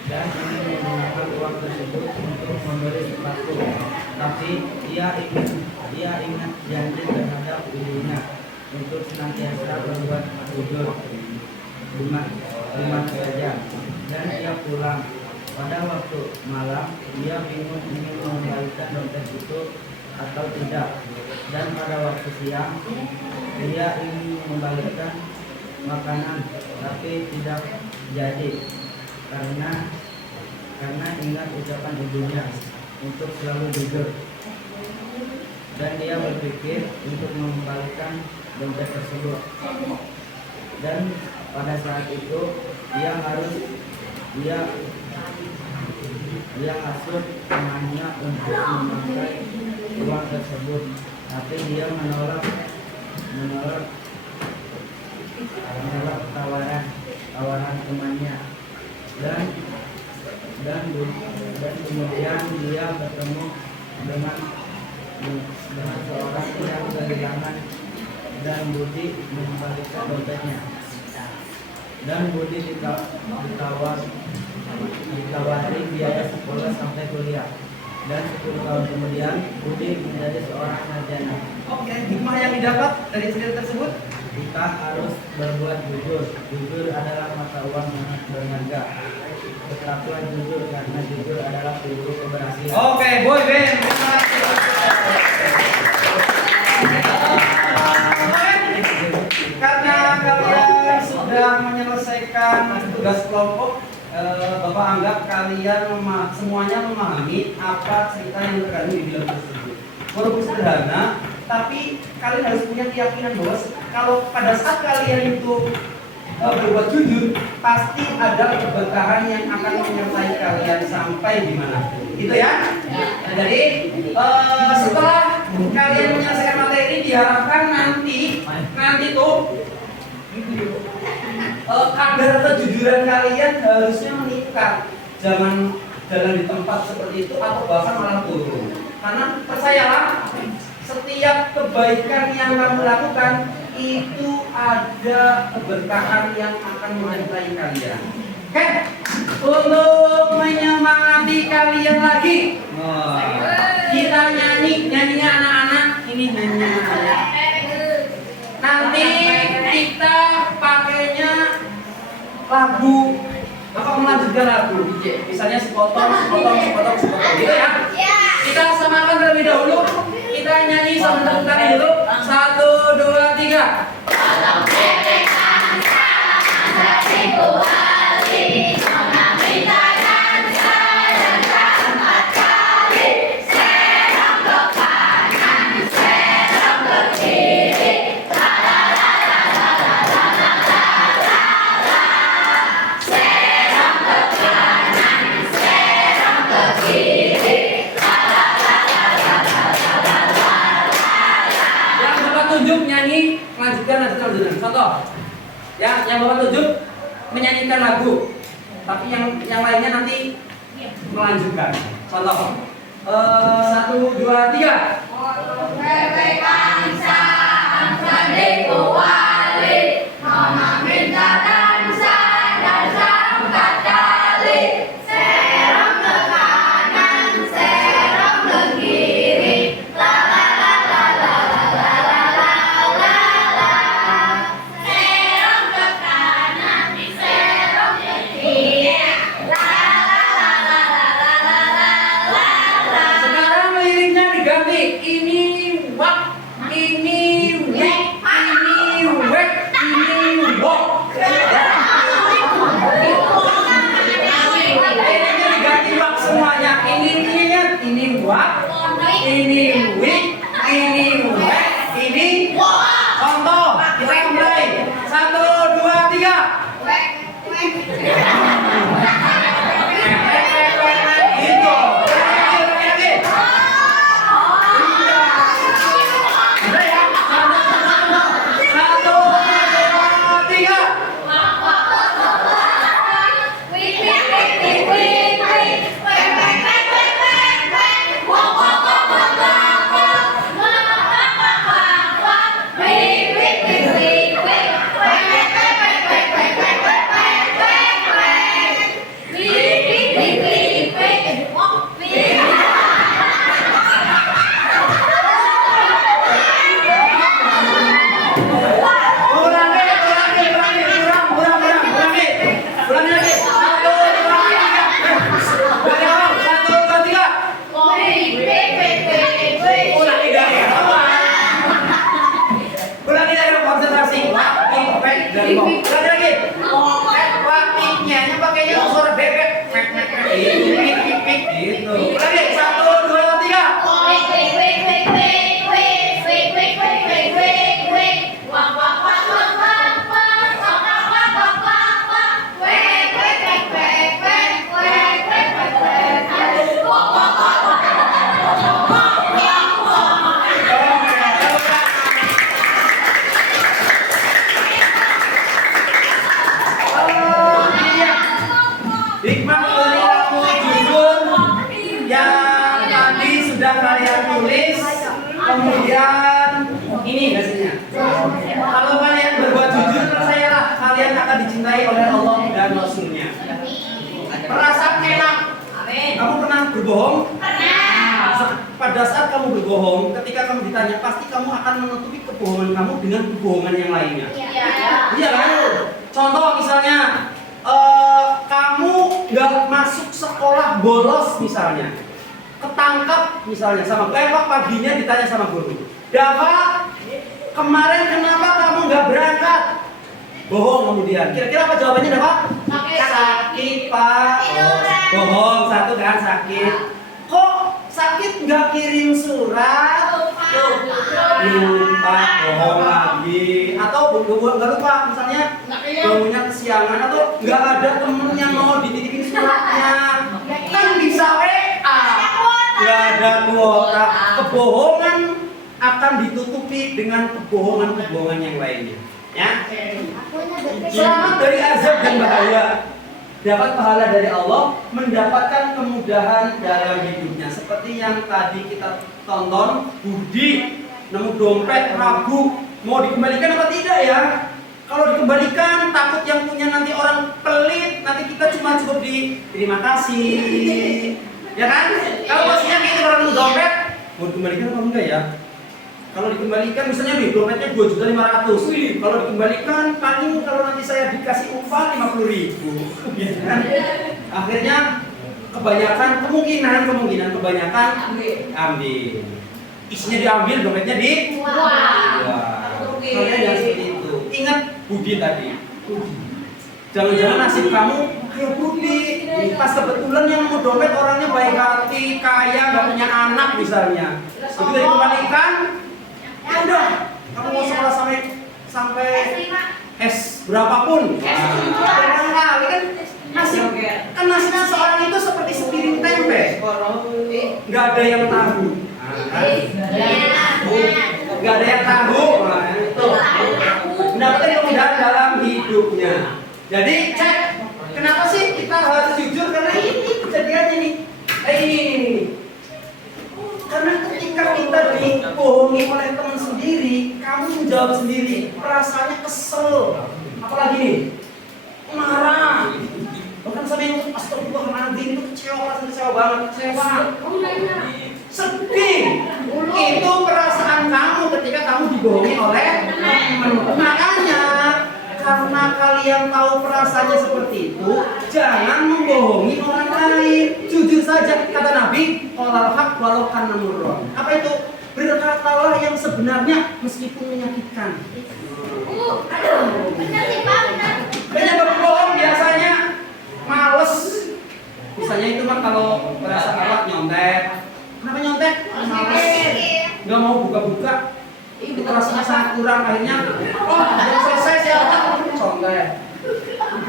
dan ingin menggunakan uang tersebut untuk membeli sepatu. Tapi ia ingat janji terhadap ibunya untuk senantiasa berbuat jujur lima saja. Dan ia pulang. Pada waktu malam, ia bingung ingin mengembalikan dompet itu atau tidak. Dan pada waktu siang, dia ingin mengembalikan makanan, tapi tidak jadi karena karena ingat ucapan ibunya untuk selalu jujur. Dan dia berpikir untuk mengembalikan dompet tersebut. Dan pada saat itu dia hasut temannya untuk memakai uang tersebut, tapi dia menolak tawaran temannya. Dan kemudian dia bertemu dengan seorang yang kehilangan, dan Budi mengembalikan dompetnya. Dan Budi ditawari biaya sekolah sampai kuliah. Dan 10 tahun kemudian Budi menjadi seorang sarjana. Oke, hikmah yang didapat dari cerita tersebut? Kita harus berbuat jujur. Jujur adalah mata uang yang berharga. Tetaplah jujur, karena jujur adalah kunci keberhasilan. Oke, boy band. Karena kalian sudah menyelesaikan tugas kelompok, Bapak anggap kalian semuanya memahami apa cerita yang terkandung di film tersebut. Walaupun sederhana, tapi kalian harus punya keyakinan bahwa kalau pada saat kalian itu berbuat jujur, pasti ada keberkahan yang akan menyertai kalian sampai di mana. Gitu ya? Nah, jadi setelah kalian menyelesaikan materi, diharapkan nanti tuh kadar kejujuran kalian harusnya meningkat. Jangan di tempat seperti itu atau bahkan malah turun. Karena percayalah, setiap kebaikan yang kamu lakukan itu ada keberkahan yang akan menyertai kalian. Oke, untuk menyemangati kalian lagi, kita nyanyinya anak-anak. Ini nyanyi anak-anak. Nanti kita pakainya lagu, apa melanjutkan lagu, misalnya sepotong gitu ya. Kita samakan terlebih dahulu. Kita nyanyi sebentar dulu. 1, 2, 3. Nyanyi lanjutkan. Contoh ya, yang Bapak tunjuk menyanyikan lagu, tapi yang lainnya nanti melanjutkan. Contoh 1, 2, 3. sudah kalian tulis, kemudian ini hasilnya. Kalau kalian berbuat jujur, percayalah kalian akan dicintai oleh Allah dan Rasul-Nya. Perasaan enak. Kamu pernah berbohong? Pada saat kamu berbohong, ketika kamu ditanya, pasti kamu akan menutupi kebohongan kamu dengan kebohongan yang lainnya. Iya kan? Contoh misalnya, kamu nggak masuk sekolah bolos misalnya, ketangkap misalnya sama Dava, paginya ditanya sama guru, Dava, kemarin kenapa kamu nggak berangkat? Bohong kemudian. Kira-kira apa jawabannya Dava? Sakit Pak. Bohong satu kan sakit. Kok sakit nggak kirim surat? Lupa, bohong lagi. Atau nggak lupa, misalnya bangunnya kesiangan atau nggak ada temen yang mau dititipin suratnya. Kan bisa WA. Nggak ada kuota. Kebohongan akan ditutupi dengan kebohongan-kebohongan yang lainnya. Ya. Selamat dari azab dan bahaya. Dapat pahala dari Allah, mendapatkan kemudahan dalam hidupnya. Seperti yang tadi kita tonton, Budi nemu dompet, ragu, mau dikembalikan apa tidak ya? Kalau dikembalikan, takut yang punya nanti orang pelit, nanti kita cuma cukup di terima kasih, ya kan? Kalau maksudnya kita orang nemu dompet, mau dikembalikan apa enggak ya? Kalau dikembalikan misalnya nih dompetnya 2.500.000. Kalau dikembalikan paling kalau nanti saya dikasih upah 50.000, gitu kan? Akhirnya kebanyakan kemungkinan kebanyakan ambil. Isinya diambil, dompetnya di kalian jangan seperti itu. Ingat Budi tadi. Jangan-jangan nasib kamu kayak Budi. Pas kebetulan yang mau dompet orangnya baik hati, kaya, nggak punya anak misalnya. Begitu dikembalikan, ya udah, kamu mau sekolah sampai S berapapun. Orang kali kan nasib seseorang itu seperti sepiring tempe, nggak ada yang tahu. Nggak ada yang tahu. Itu mendapatkan kemudahan dalam hidupnya. Jadi cek, kenapa sih kita harus jujur? Karena ini kejadiannya nih. Ini. Karena ketika kita dibohongi oleh teman sendiri, kamu menjawab sendiri, perasaannya kesel, apalagi nih, marah, bahkan sampai yang astagfirullahaladzim itu kecewa banget, sedih. Itu perasaan kamu ketika kamu dibohongi oleh teman. Makanya karena kalian tahu perasaannya seperti itu, jangan membohongi orang lain. Jujur saja, kata Nabi, qolal haq walau kana murran. Apa itu? Berkatalah yang sebenarnya meskipun menyakitkan. Banyak berbohong biasanya males. Misalnya itu mah kalau merasa awak nyontek. Kenapa nyontek? Males. Nggak mau buka-buka. Itu rasanya sangat kurang, akhirnya belum selesai siapa contek.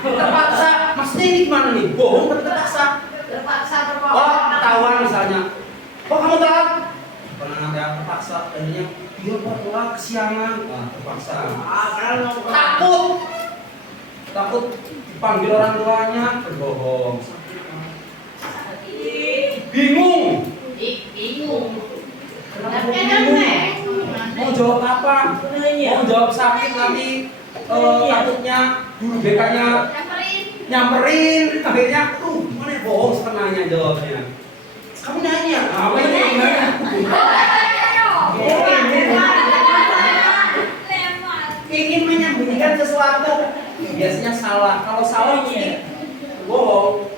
Terpaksa, maksudnya ini gimana nih? Bohong terpaksa. Ketahuan misalnya. Kamu telat? Karena ada terpaksa, akhirnya dia telat kesiangan. Terpaksa. Takut dipanggil orang tuanya, berbohong. Bingung. Kenapa bingung? Mau jawab apa? Mau jawab sakit nanti takutnya guru BK-nya nyamperin, akhirnya mana bohong setengahnya jawabnya. Kamu nanya, apa yang nanya? Ingin menyembunyikan sesuatu, biasanya salah. Kalau salah mesti bohong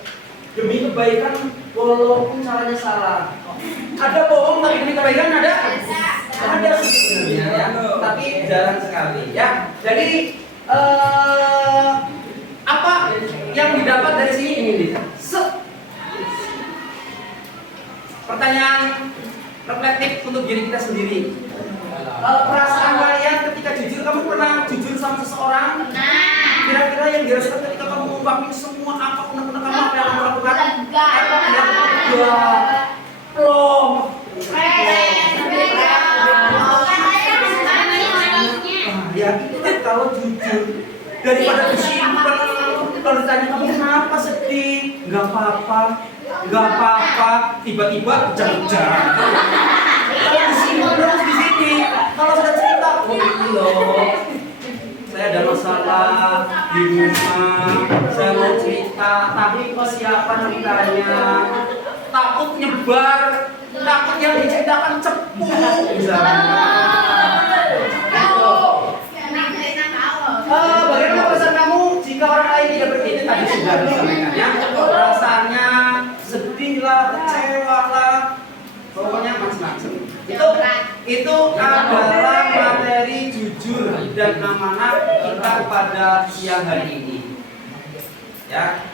demi kebaikan, walaupun caranya salah. Ada bohong tapi demi kebaikan ada sebenarnya ya, tapi jarang sekali ya. Jadi apa yang didapat dari sini ini? Pertanyaan reflektif untuk diri kita sendiri. Perasaan kalian ketika jujur, kamu pernah jujur sama seseorang? Kira-kira yang dirasakan ketika kamu mengungkapin semua apa kamu apa yang kamu lakukan? Apa tidak? Belum. Ya itu kan kalau jujur daripada disimpan. Kalau ditanya kamu kenapa sedih, nggak apa-apa, tiba-tiba jarang. Kalau di sini terus di sini. Kalau sudah cerita, oh ini loh, saya ada masalah di rumah, saya mau cerita, tapi kok siapa ceritanya? Takut nyebar, takut yang diceritakan cepu, misalnya. Bagaimana perasaan kamu jika orang lain tidak begitu tadi sudah disampaikan ya? Perasaannya sedih lah, kecewa lah, pokoknya macam-macam. Itu adalah materi jujur dan amanah kita pada siang hari ini. Ya,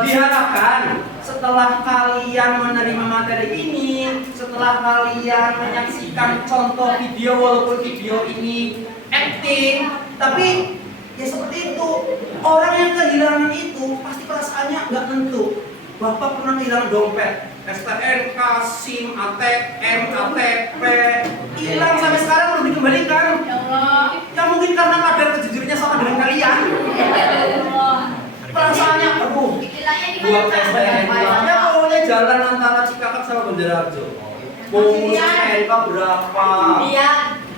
diharapkan setelah kalian menerima materi ini, setelah kalian menyaksikan contoh video walaupun video ini acting, tapi ya seperti itu. Orang yang kehilangan itu pasti perasaannya nggak tentu. Bapak pernah kehilangan dompet, STNK, SIM, ATM, ATP, hilang sampai sekarang belum dikembalikan. Ya Allah. Ya mungkin karena kadar kejujurannya sama dengan kalian. Perasaannya, aduh, buat STNK, ya pokoknya jalan antara Cikampek sama Benderarjo. Mau ngurus STNK berapa?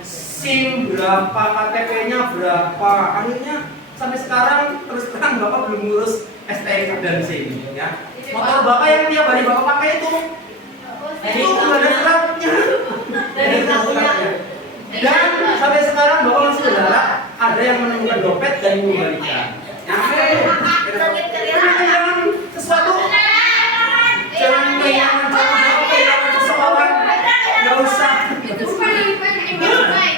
SIM berapa, KTP-nya berapa? Akhirnya sampai sekarang terus terang Bapak belum ngurus STNK dan SIM ya. Motor Bapak yang tiap hari Bapak pakai itu nggak ada suratnya. Dan sampai sekarang Bapak masih berharap ada yang menemukan dompet dan mengembalikan. Jangan sesuatu, jangan kehilangan seseorang,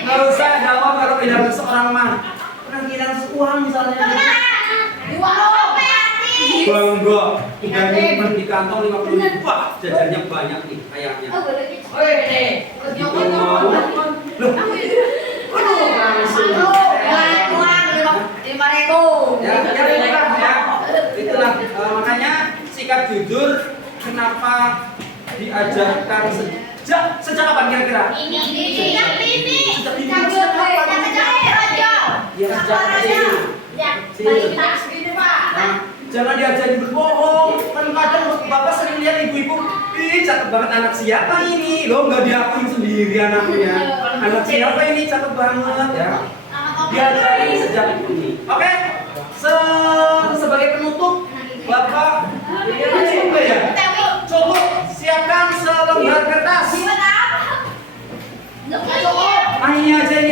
nggak usah jawab kalau kehilangan seseorang mah. Pernah kehilangan uang misalnya. Bangga, udah nyimpen di kantong 50.000. Wah, jajannya banyak nih kayaknya. Gitu mau. Loh, aduh, langsung. Itulah makanya sikap jujur kenapa diajarkan sejak kapan kira-kira? Sejak jangan diajarin berbohong. Kan kadang Bapak sering lihat ibu-ibu, ih cakep banget anak siapa ini? Lo nggak diakuin sendiri anaknya. Anak siapa ini cakep banget ya? Diajarin sejak ini. Oke? Sebagai penutup, Bapak coba ya. Coba siapkan selembar kertas. Ah ini aja.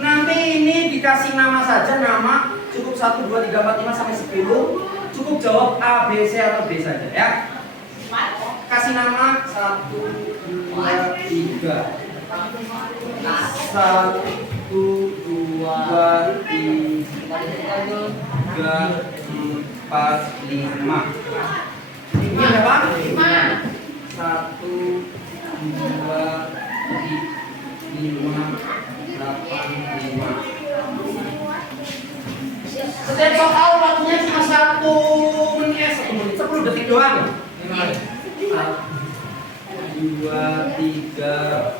Nanti ini dikasih nama saja, nama cukup 1, 2, 3, 4, 5 sampai 10. Cukup jawab A, B, C atau D saja ya. Kasih nama 1, 2, 3. 1, 2, 3, 4, 5. Ini berapa? 1, 2, 5, 8, 5. Setiap soal waktunya cuma 1 menit, 10 detik doang. 1, 2, 3,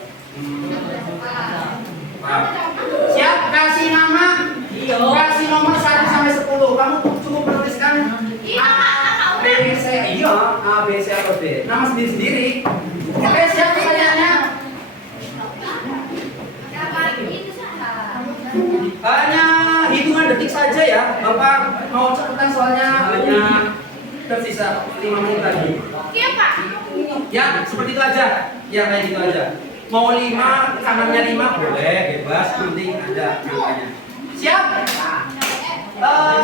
4. Siap? Kasih nama. Kasih nomor 1 sampai 10. Kamu cukup menuliskan A, B, C. Iya, A, B, C atau D. Nama sendiri-sendiri. Oke, siap pertanyaannya? Hanya hitungan detik saja ya. Bapak mau cepetan soalnya hanya tersisa 5 menit lagi. Iya Pak. Ya, seperti itu aja. Ya, kayak gitu aja. Mau 5, kanannya 5 boleh, bebas, penting ada angkanya. Siap?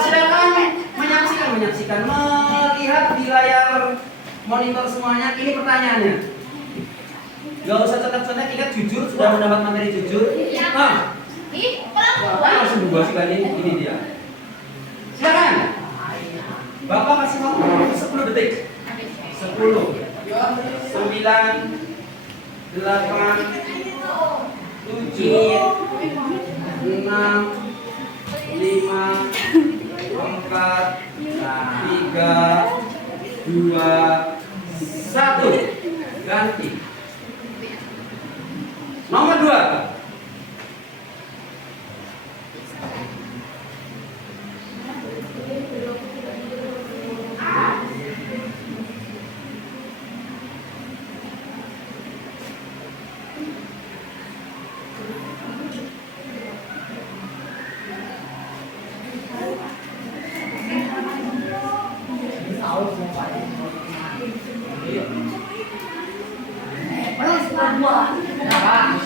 Silakan menyaksikan, melihat di layar monitor semuanya. Ini pertanyaannya. Gak usah contek-contek, ingat jujur, sudah mendapat materi jujur. Langsung dua sih kali ini dia. Silakan. Bapak kasih waktu 10 detik. 10, 9, 8, 7, 6, 5, 4, 3, 2, 1. Ganti. Nomor 2.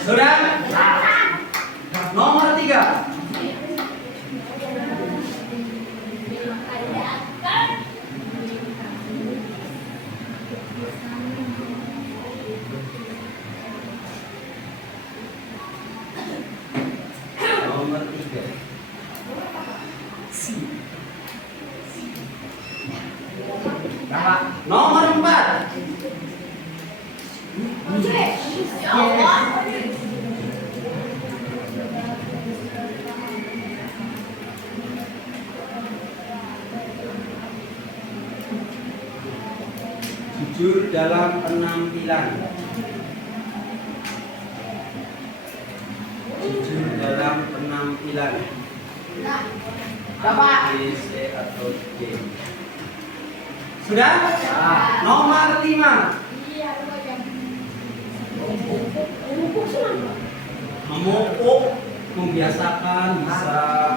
Sudah? Nomor 3. Nomor 3. Nomor 4. Jujur dalam penampilan. Jujur dalam penampilan. B, C atau D. Sudah? Nomor 5. Memupuk, membiasakan bisa.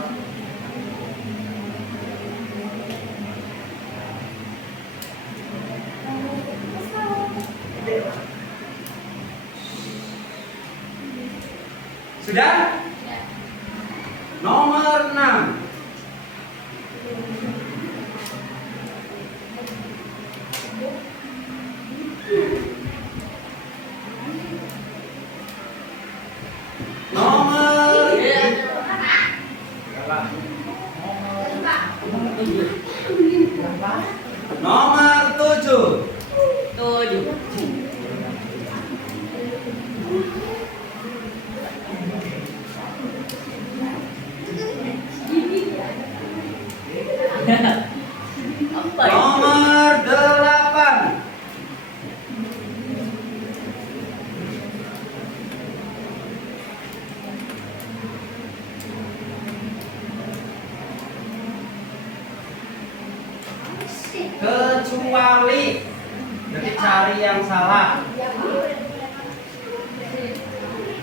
Sudah? Nomor 6. Nomor 7. Nomor 8. Kecuali, jadi cari yang salah.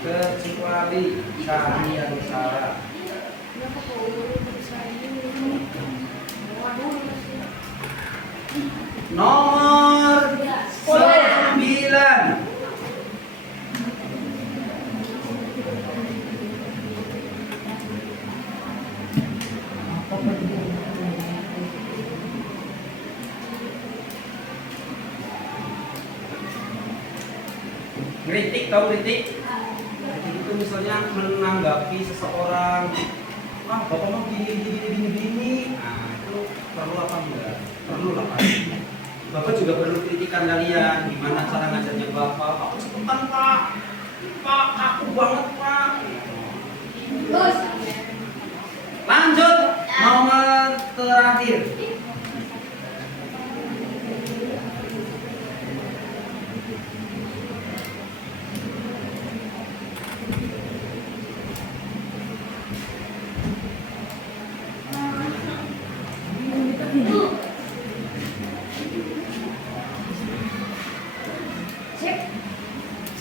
Kecuali cari yang salah. Nomor 9. Kritik, tahu kritik? Kritik itu misalnya menanggapi seseorang, bapak mau gini. Nah, itu perlu apa enggak? Perlu lah Pak. Bapak juga perlu kritikan kalian, gimana cara ngajarnya bapak. Pak, cepetan Pak. Pak, aku banget Pak. Terus. Lanjut, nomor terakhir.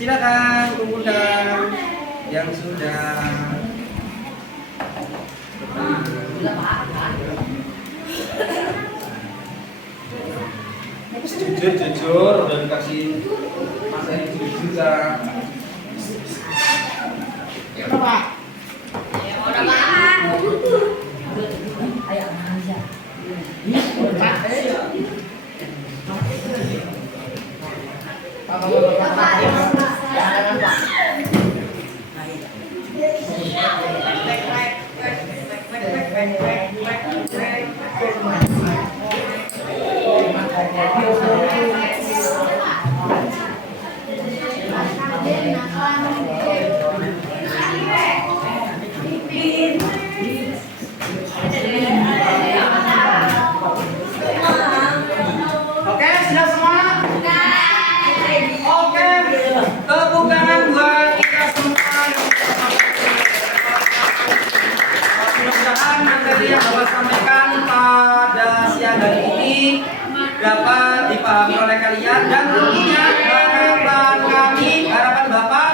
Silakan kumpulkan yang sudah. Jujur, udah dikasih masa ini jujur kan. Ya udah Pak. Oke, sudah semua? Oke, tepuk tangan buat kita semua. Mudah-mudahan materi yang Bapak sampaikan pada siang hari ini dapat dipahami oleh kalian, dan tentunya harapan Bapak,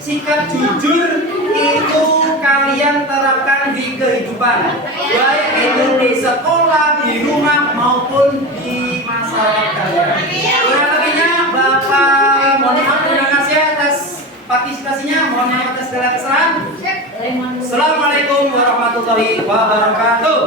sikap jujur itu kalian terapkan di kehidupan, baik itu di sekolah, di rumah maupun di masyarakat kalian. Kurang lebihnya Bapak mohon maaf, terima kasih atas partisipasinya, mohon maaf atas segala kesalahan. Assalamualaikum warahmatullahi wabarakatuh.